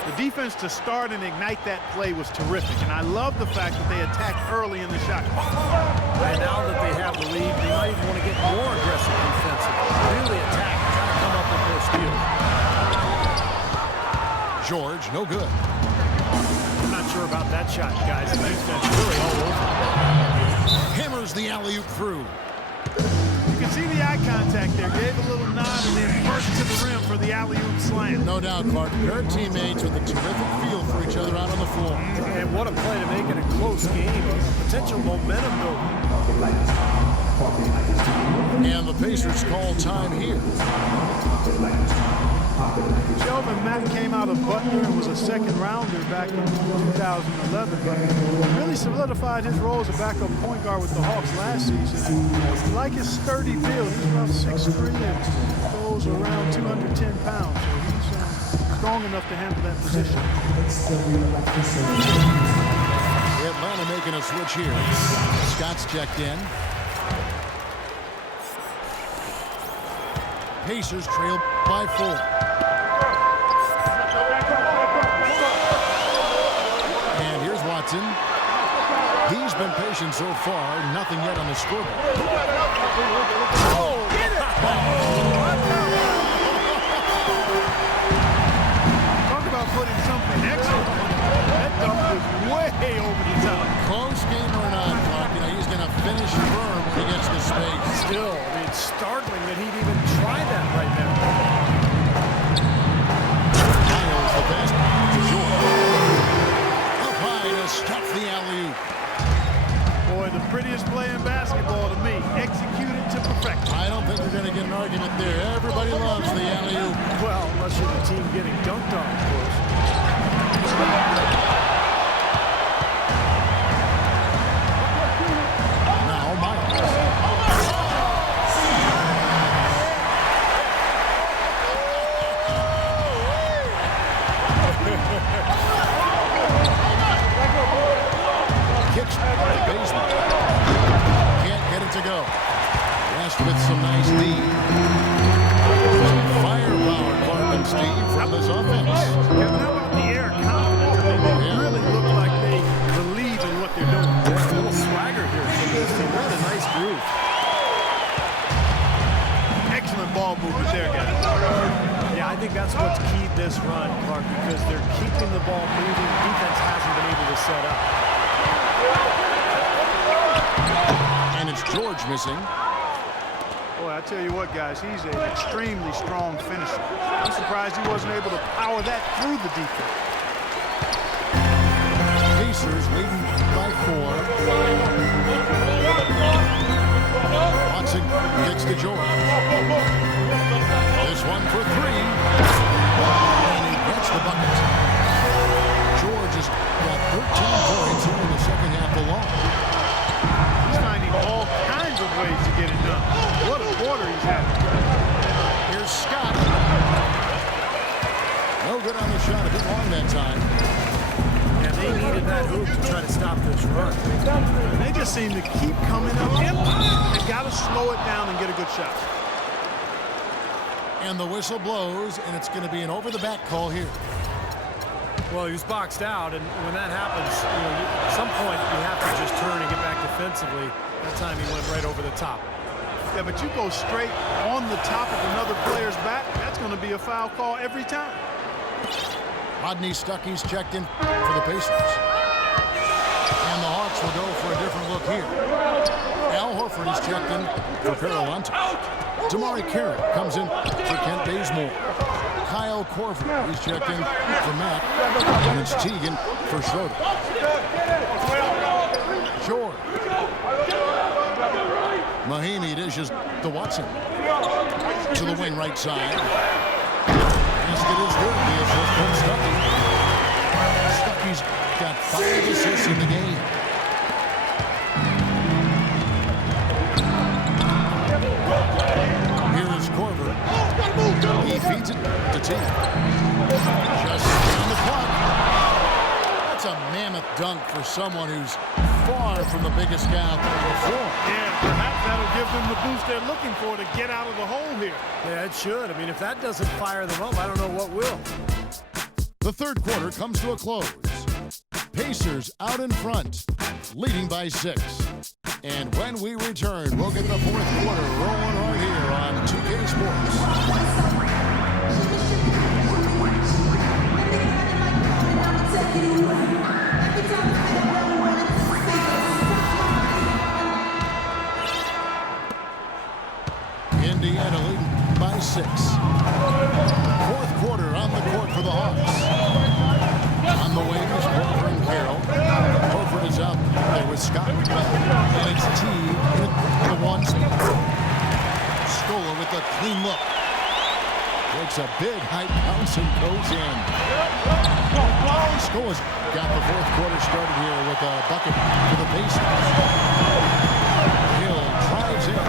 The defense to start and ignite that play was terrific, and I love the fact that they attacked early in the shot clock. And now that they have the lead, they might even want to get more aggressive defensively. Really attack, try to come up with those steals. George, no good. I'm not sure about that shot, guys. The defense really all over. Hammers the alley-oop through. You can see the eye contact there. Gave a little nod and then burst to the rim for the alley-oop slam. No doubt, Clark. Their teammates with a terrific feel for each other out on the floor. And what a play to make it a close game. Potential momentum builder. And the Pacers call time here. Shelvin Mack came out of Butler and was a second rounder back in 2011, but really solidified his role as a backup point guard with the Hawks last season. I like his sturdy build. He's about 6'3" and goes around 210 pounds. So he's strong enough to handle that position. Atlanta making a switch here. Scott's checked in. Pacers trail by 4. And here's Watson. He's been patient so far. Nothing yet on the scoreboard. Oh, get it! Talk about putting something extra on it. That dunk was way over the top. Close game or not, Clark, he's going to finish firm when he gets the space. Still, I mean, it's startling that he'd even try that right now. Miles the pass to George. Up high to stuff the alley-oop. Boy, the prettiest play in basketball to me. Executed to perfection. I don't think we're going to get an argument there. Everybody loves the alley-oop. Well, unless you're the team getting dunked on, of course. Now Miles. Kicks the basement. Can't get it to go. West with some nice D. Firepower, Clark and Steve, from this offense. Kevin, how about the air confidence? I mean, they really look like they believe in what they're doing. There's a little swagger here from this team. What a nice groove. Excellent ball movement there, guys. Yeah, I think that's what's keyed this run, Clark, because they're keeping the ball moving. Defense hasn't been able to set up. And it's George missing. Boy, I tell you what, guys, he's an extremely strong finisher. I'm surprised he wasn't able to power that through the defense. Pacers leading by 4. Watson kicks to George. This one for 3. And he gets the bucket. George has got 13 points here in the second half alone. He's finding all kinds of ways to get it done. What a quarter he's having. Here's Scott. No good on the shot. A bit long that time. Yeah, they needed that hoop to try to stop this run. They just seem to keep coming up empty. They got to slow it down and get a good shot. And the whistle blows, and it's going to be an over-the-back call here. Well, he was boxed out, and when that happens, at some point you have to just turn and get back defensively. That time he went right over the top. Yeah, but you go straight on the top of another player's back, that's going to be a foul call every time. Rodney Stuckey's checked in for the Pacers. And the Hawks will go for a different look here. Al Horford is checked in for Carolina. Damari Carey comes in for Kent Bazemore. Kyle Korver is checked in for Matt. And it's Teagan for Schroeder. George. Mahinmi dishes to Watson. To the wing right side. Basket is good. The assist from Stuckey. Stuckey's got 5 assists in the game. Here is Korver. He feeds it to T. Just on the clock. That's a mammoth dunk for someone who's far from the biggest guy out there before. Yeah, perhaps that'll give them the boost they're looking for to get out of the hole here. Yeah, it should. I mean, if that doesn't fire them up, I don't know what will. The third quarter comes to a close. Pacers out in front, leading by 6. And when we return, we'll get the fourth quarter rolling right here on 2K Sports. Indiana leading by 6. Fourth quarter on the court for the Hawks. On the wings, Korver and Carroll. Horford is out there with Scott. And it's T in the 1. Scola with a clean look. Takes a big high bounce and goes in. Skola's got the fourth quarter started here with a bucket for the Pacers. Hill drives in.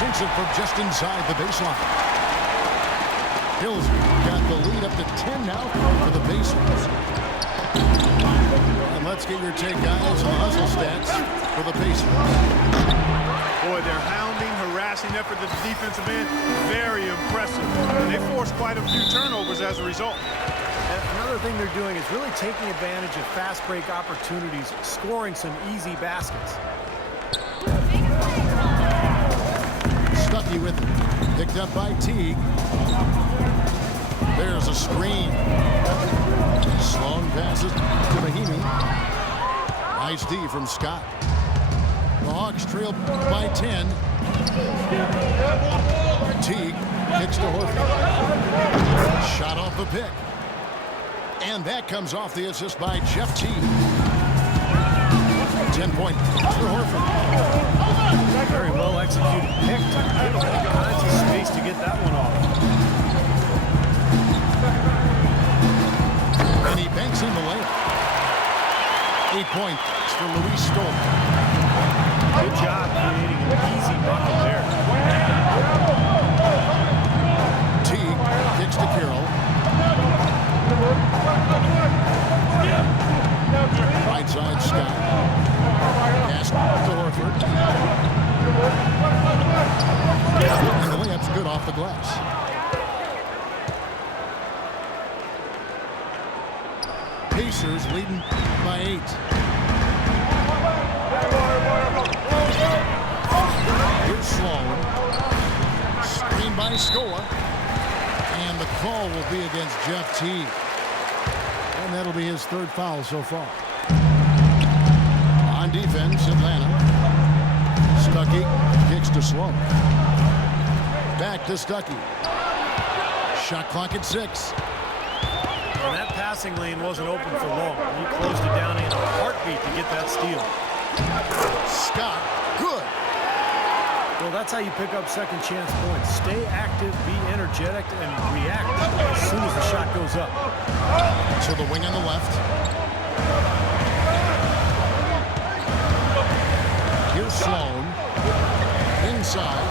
Sinks it from just inside the baseline. Hill's got the lead up to 10 now for the Pacers. And let's get your take, guys, on the hustle stats for the Pacers. Boy, their hounding, harassing effort at the defensive end, very impressive. And they forced quite a few turnovers as a result. And another thing they're doing is really taking advantage of fast break opportunities, scoring some easy baskets. Stuckey with it. Picked up by Teague. There's a screen. Sloan passes to Mahimi. Nice D from Scott. The Hawks trail by 10. Teague kicks to Horford. Shot off the pick. And that comes off the assist by Jeff Teague. 10-point for Horford. Very well executed pick. All kinds of space to get that one off. And he banks in the layup. 8 points for Luis Stoll. Good job creating an easy bucket there. Teague kicks to Carroll. Right side Scott. Pass to Horford. And the layup's good off the glass. Pacers leading by 8. Here's Sloan. Screen by Scola. And the call will be against Jeff Teague. And that'll be his third foul so far. On defense, Atlanta. Stuckey kicks to Sloan. Back to Stuckey. Shot clock at 6. And that passing lane wasn't open for long. He closed it down in a heartbeat to get that steal. Scott, good. Well, that's how you pick up second chance points. Stay active, be energetic, and react as soon as the shot goes up. To the wing on the left. Here's Sloan. Inside.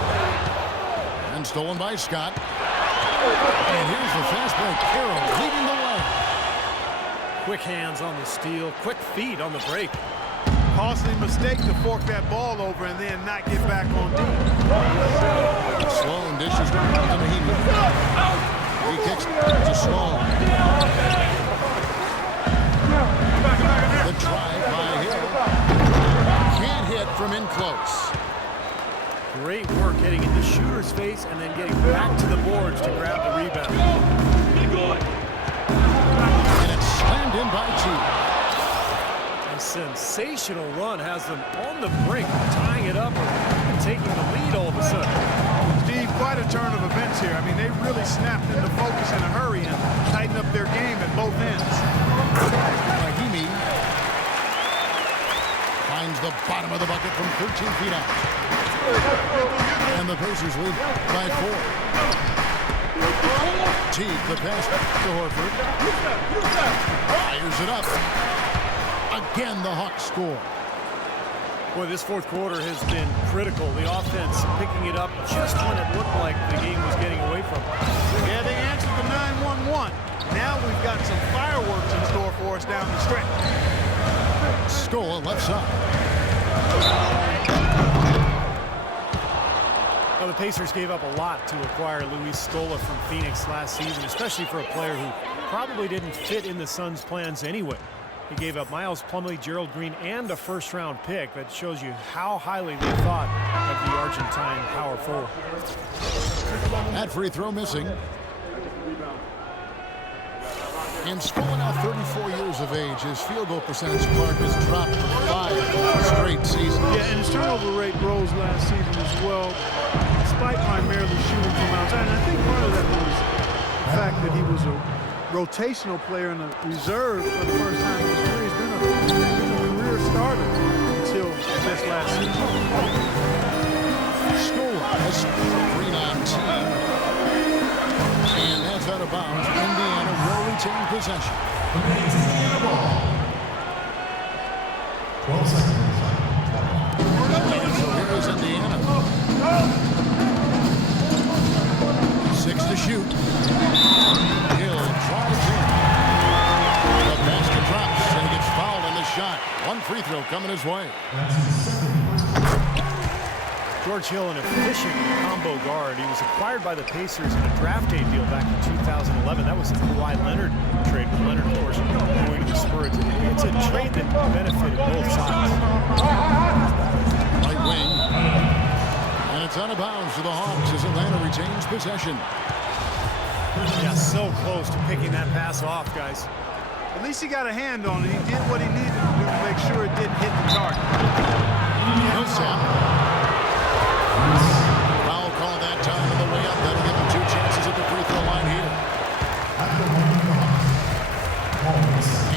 And stolen by Scott. And here's the fast break. Carroll leading the way. Quick hands on the steal, quick feet on the break. Costly mistake to fork that ball over and then not get back on D. Sloan dishes to Mahimi. He kicks to Sloan. The drive by Hill. Can't hit from in close. Great work hitting in the shooter's face and then getting back to the boards to grab the rebound. And it's slammed in by Teague. A sensational run has them on the brink, tying it up and taking the lead all of a sudden. Steve, quite a turn of events here. I mean, they really snapped into focus in a hurry and tightened up their game at both ends. Mahimi finds the bottom of the bucket from 13 feet out. And the Pacers lead by 4. Teague, the pass to Horford. Fires it up. Again, the Hawks score. Boy, this fourth quarter has been critical. The offense picking it up just when it looked like the game was getting away from them. Yeah, they answered the 9-1-1. Now we've got some fireworks in store for us down the stretch. Scola left side. Well, the Pacers gave up a lot to acquire Luis Scola from Phoenix last season, especially for a player who probably didn't fit in the Suns' plans anyway. He gave up Miles Plumlee, Gerald Green, and a first-round pick. That shows you how highly they thought of the Argentine power forward. That free throw missing. And Scola, now 34 years of age, his field goal percentage, Clark, has dropped 5 straight seasons. Yeah, and his turnover rate rose last season as well, despite primarily shooting from outside. And I think part of that was the fact that he was a rotational player in a reserve for the first time in his career. He's been a career starter until this last season. Scola has 3-on-team. of bounds. Indiana will retain possession. 12 seconds. So here is Indiana. 6 to shoot. Hill drives in. The basket drops and he gets fouled on the shot. One free throw coming his way. George Hill, an efficient combo guard. He was acquired by the Pacers in a draft day deal back in 2011. That was the Kawhi Leonard trade. Leonard, of course, going to the Spurs. It's a trade that benefited both sides. Right wing. And it's out of bounds to the Hawks as Atlanta retains possession. Yeah, so close to picking that pass off, guys. At least he got a hand on it. He did what he needed to do to make sure it didn't hit the target. Millsap. Foul call that time on the way up. That'll give him 2 chances at the free throw line here.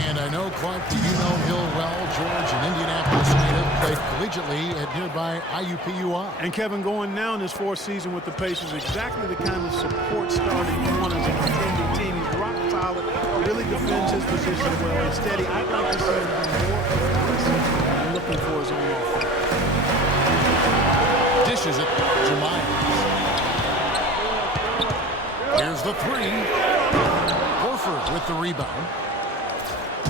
And I know, Clark, that you know Hill well. George, an Indianapolis native, played collegiately at nearby IUPUI. And Kevin, going now in his 4th season with the Pacers, exactly the kind of support starter you want as a contending team. He's rock solid, really defends his position well, and steady. I'd like to see him do more aggressive. I'm looking for his own offense. Dishes it to Myers. Here's the 3. Horford with the rebound.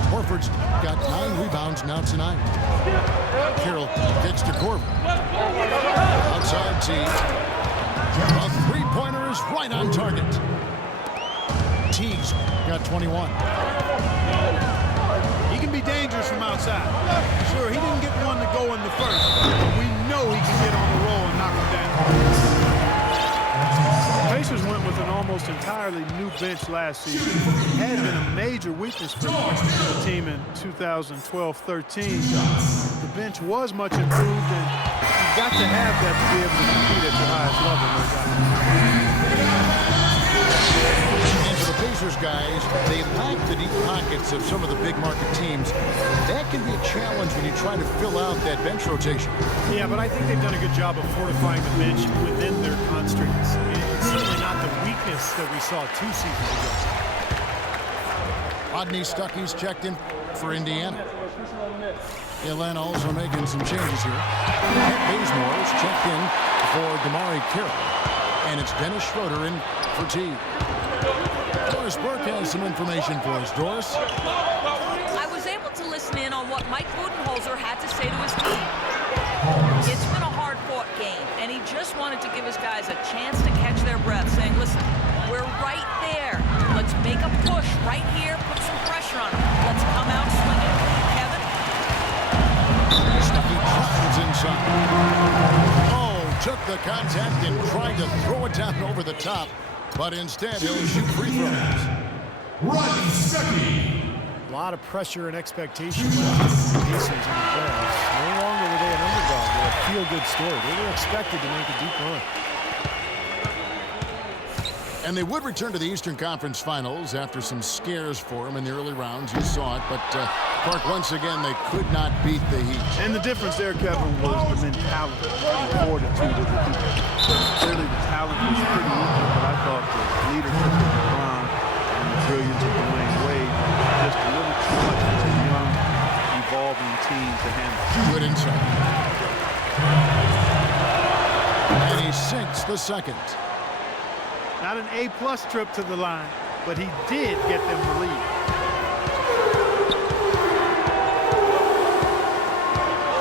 Horford's got 9 rebounds now tonight. Carroll gets to Corbin. Outside T. A 3-pointer is right on target. T's got 21. He can be dangerous from outside. Sure, he didn't get one to go in the first, but we know he can get on the roll and knock him down. The Pacers went with an almost entirely new bench last season. It had been a major weakness for the team in 2012-13. The bench was much improved, and you've got to have that to be able to compete at your highest level, no doubt. And for the Pacers guys, they lack the deep pockets of some of the big market teams. That can be a challenge when you try to fill out that bench rotation. Yeah, but I think they've done a good job of fortifying the bench within their constraints. It's certainly not the weakness that we saw 2 seasons ago. Rodney Stuckey's checked in for Indiana. Atlanta also making some changes here. Kent Bazemore is checked in for Damari Carroll. And it's Dennis Schroeder in for T. Doris Burke has some information for us. Doris? I was able to listen in on what Mike Budenholzer had to say to his team. It's been a hard-fought game, and he just wanted to give his guys a chance to catch their breath, saying, listen, we're right there. Let's make a push right here, put some pressure on them. Let's come out swinging. Kevin? Stuckey drives inside. Oh, took the contact and tried to throw it down over the top, but instead he'll shoot free throws. Rodney Stuckey. A lot of pressure and expectation left for the Pacers in the playoffs. No longer were they an underdog. They're a feel-good story. They were expected to make a deep run. And they would return to the Eastern Conference Finals after some scares for them in the early rounds. You saw it, but Clark, once again, they could not beat the Heat. And the difference there, Kevin, was the mentality and fortitude of the people. Clearly, the talent was pretty equal, but I thought the leadership of LeBron and the brilliance of Dwayne Wade just a little too much for a young, evolving team to handle. Good insight. And he sinks the second. Not an A-plus trip to the line, but he did get them the lead.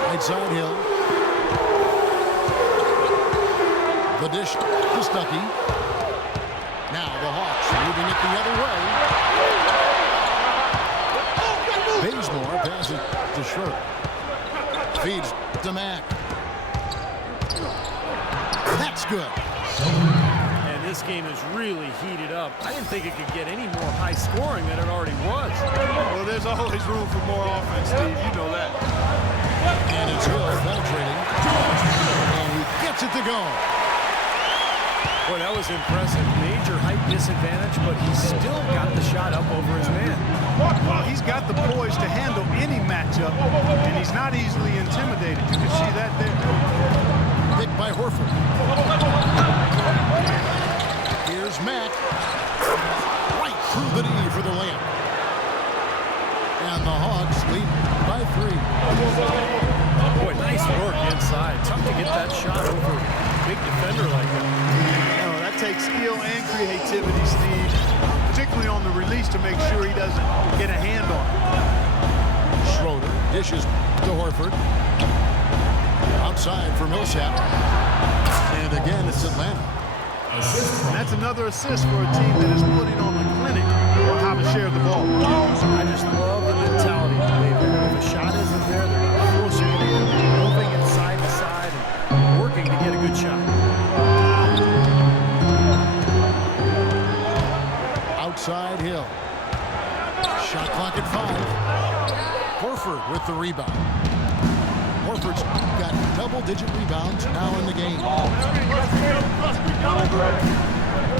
Right side Hill. The dish to Stuckey. Now the Hawks moving it the other way. Bazemore passes to Schroeder. Feeds to Mack. That's good. And this game is really heated up. I didn't think it could get any more high scoring than it already was. Well, there's always room for more offense, Steve. You know that. And it's Hill penetrating. And he gets it to go. Boy, that was impressive. Major height disadvantage, but he still got the shot up over his man. Well, he's got the poise to handle any matchup, and he's not easily intimidated. You can see that there. Picked by Horford. Here's Mack. through the knee for the layup. And the Hawks lead by 3. Boy, nice work inside. Tough to get that shot over a big defender like that. That takes skill and creativity, Steve, particularly on the release to make sure he doesn't get a hand on it. Schroeder dishes to Horford. Outside for Millsap. And again, it's Atlanta. And that's another assist for a team that is putting on a clinic on how to share the ball. I just love the mentality. If a shot isn't there, they're not forcing it. They're moving it side to side and working to get a good shot. Outside Hill. Shot clock at 5. Horford with the rebound. Horford's got double-digit rebounds now in the game.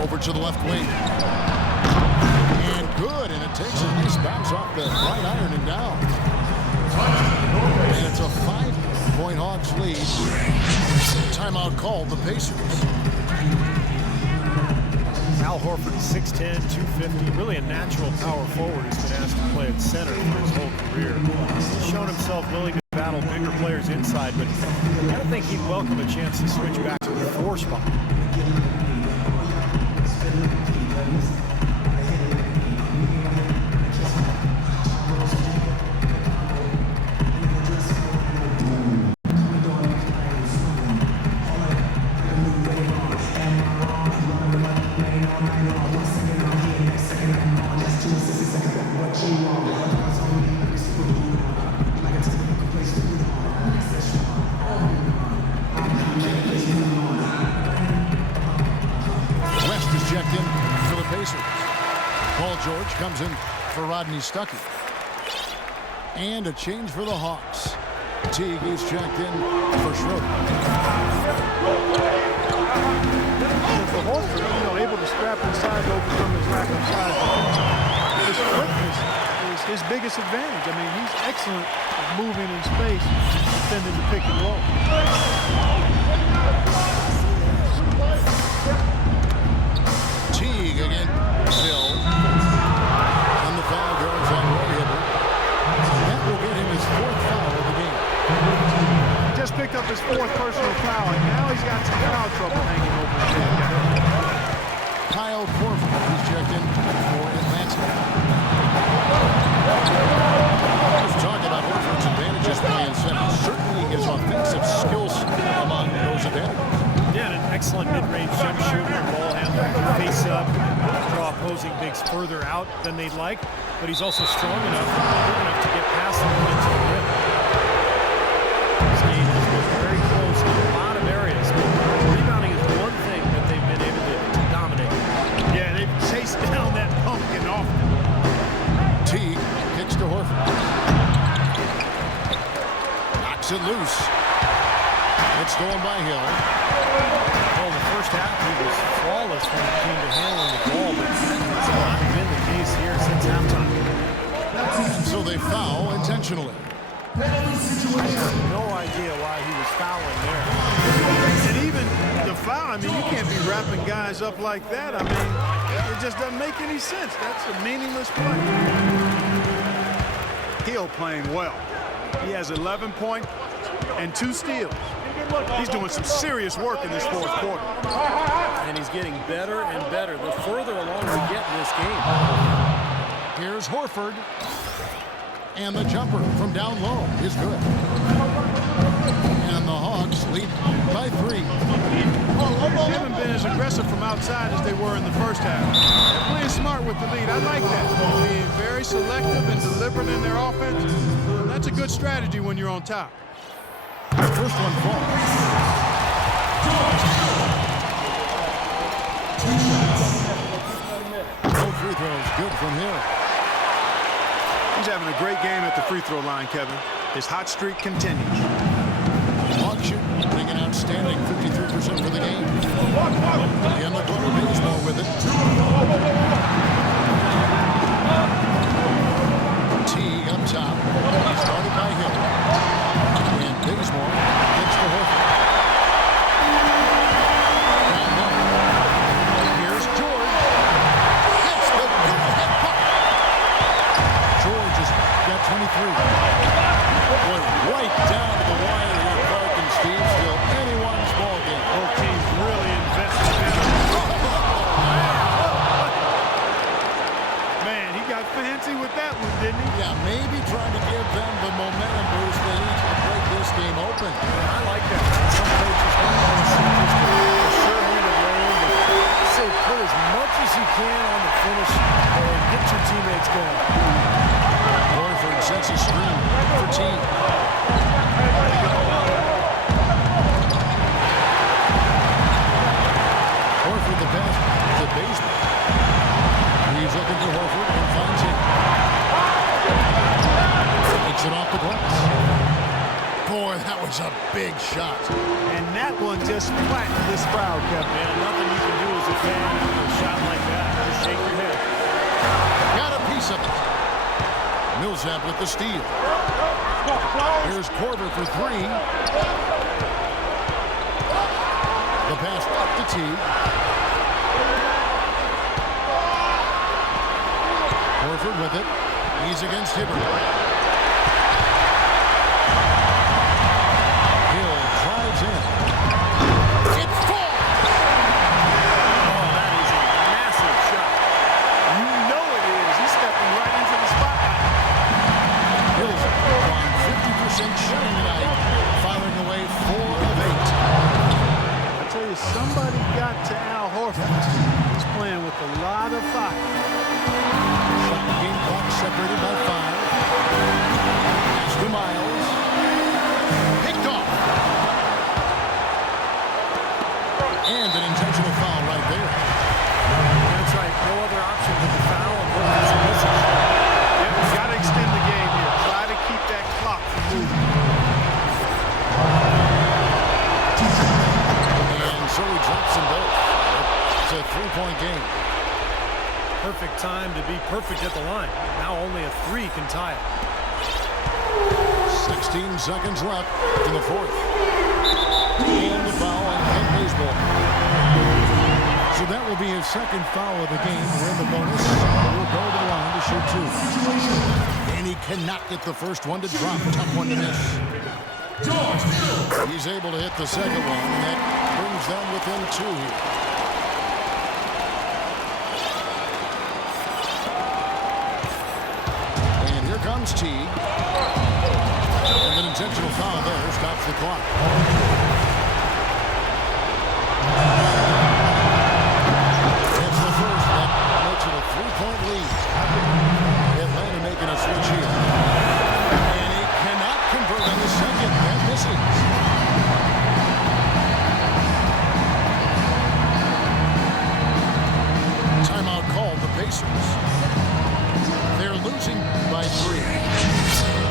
Over to the left wing. And good, and it takes a nice bounce off the right iron and down. And it's a 5-point Hawks lead. Timeout called the Pacers. Al Horford, 6'10", 250, really a natural power forward who's been asked to play at center for his whole career. He's shown himself willing to battle bigger players inside, but I don't think he'd welcome a chance to switch back to the 4 spot. George comes in for Rodney Stuckey. And a change for the Hawks. Teague is checked in for Schroeder. For Horford, able to strap inside to overcome his lack of size. His quickness is his biggest advantage. I mean, he's excellent at moving in space, defending the pick and roll. Teague again. Hill. And the foul goes on Roy Hibbert. That will get him his 4th foul of the game. Just picked up his 4th personal foul, and now he's got some foul trouble hanging over his head. Kyle Korver is checked in for Atlanta. Let's talk about Horford's advantages playing center. Certainly his offensive skills among those advantages. Yeah, an excellent mid-range jump shooter, ball handler, face up, draw opposing bigs further out than they'd like, but he's also strong enough, big enough to get past them and into the rim. This game has been very close in a lot of areas, but rebounding is one thing that they've been able to dominate. Yeah, they've chased down that pumpkin often. Teague kicks to Horford. Knocks it loose. It's stolen by Hill. Well, the first half he was flawless when it came to handling the ball, but that's not been the case here since halftime. So they foul intentionally. I have no idea why he was fouling there. And even the foul, I mean, you can't be wrapping guys up like that. I mean, it just doesn't make any sense. That's a meaningless play. Hill playing well. He has 11 points and 2 steals. He's doing some serious work in this 4th quarter. And he's getting better and better the further along we get in this game. Here's Horford. And the jumper from down low is good. And the Hawks lead by 3. They haven't been as aggressive from outside as they were in the first half. They're playing smart with the lead. I like that. Being very selective and deliberate in their offense. And that's a good strategy when you're on top. First one falls. No free throws. Good from Hill. He's having a great game at the free throw line, Kevin. His hot streak continues. Hawks shooting an outstanding 53% for the game. And the Butler Bazemore with it. Teague up top. He started by Hill. And Bazemore gets the Horford. Here's George. Gets the go-ahead Boy, that was a big shot. And that one just flattened this crowd, Kevin. Man, nothing you can do as a fan after a shot like that. Just shake your head. Got a piece of it. Millsap with the steal. Here's Korver for three. The pass up to T. Horford with it. He's against Hibbert. Hill drives in. It's four. Oh, that is a massive shot. You know it is. He's stepping right into the spotlight. Hill's on 50% shooting tonight, firing away 4 of 8. I tell you, somebody got to Al Horford. He's playing with a lot of fire. Shot game clock separated by 5. Pass to Miles. Picked off. And an intentional foul right there. That's right. No other option but the foul and Horford's missing. Yeah, we've got to extend the game here. Try to keep that clock from moving. And so he drops them both. It's a 3-point game. Perfect time to be perfect at the line. Now only a 3 can tie it. 16 seconds left in the fourth. And the foul on Ken Baseball. So that will be his second foul of the game. We're in the bonus. We'll go to the line to shoot 2. And he cannot get the first one to drop. Tough one to miss. He's able to hit the second one, and that brings them within 2 here. Comes T. And an intentional foul there stops the clock. It's the first. That makes it a 3-point lead. Atlanta making a switch here. And he cannot convert on the second. That misses. Timeout called the Pacers. They're losing by 3.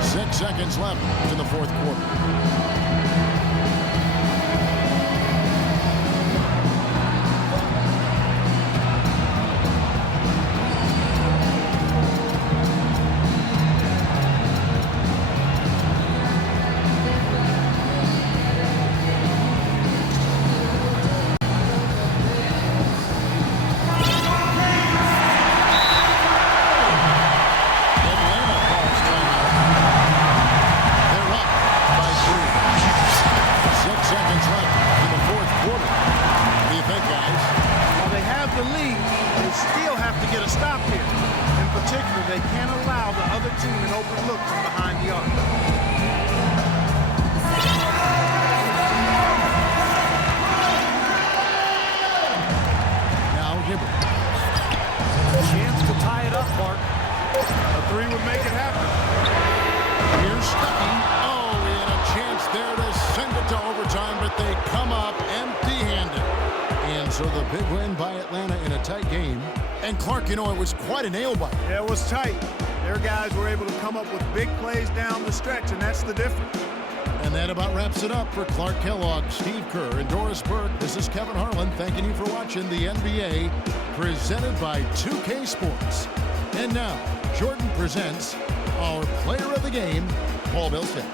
6 seconds left in the fourth quarter. They can't allow the other team an open look from behind the arc. Now Hibbert. Chance to tie it up, Clark. A 3 would make it happen. Here's Stuckey. Oh, he had a chance there to send it to overtime, but they come up empty-handed. And so the big win by Atlanta in a tight game. And Clark, you know, it was quite a nail-biter. Yeah, it was tight. Their guys were able to come up with big plays down the stretch, and that's the difference. And that about wraps it up for Clark Kellogg, Steve Kerr, and Doris Burke. This is Kevin Harlan thanking you for watching the NBA, presented by 2K Sports. And now, Jordan presents our player of the game, Paul Millsap.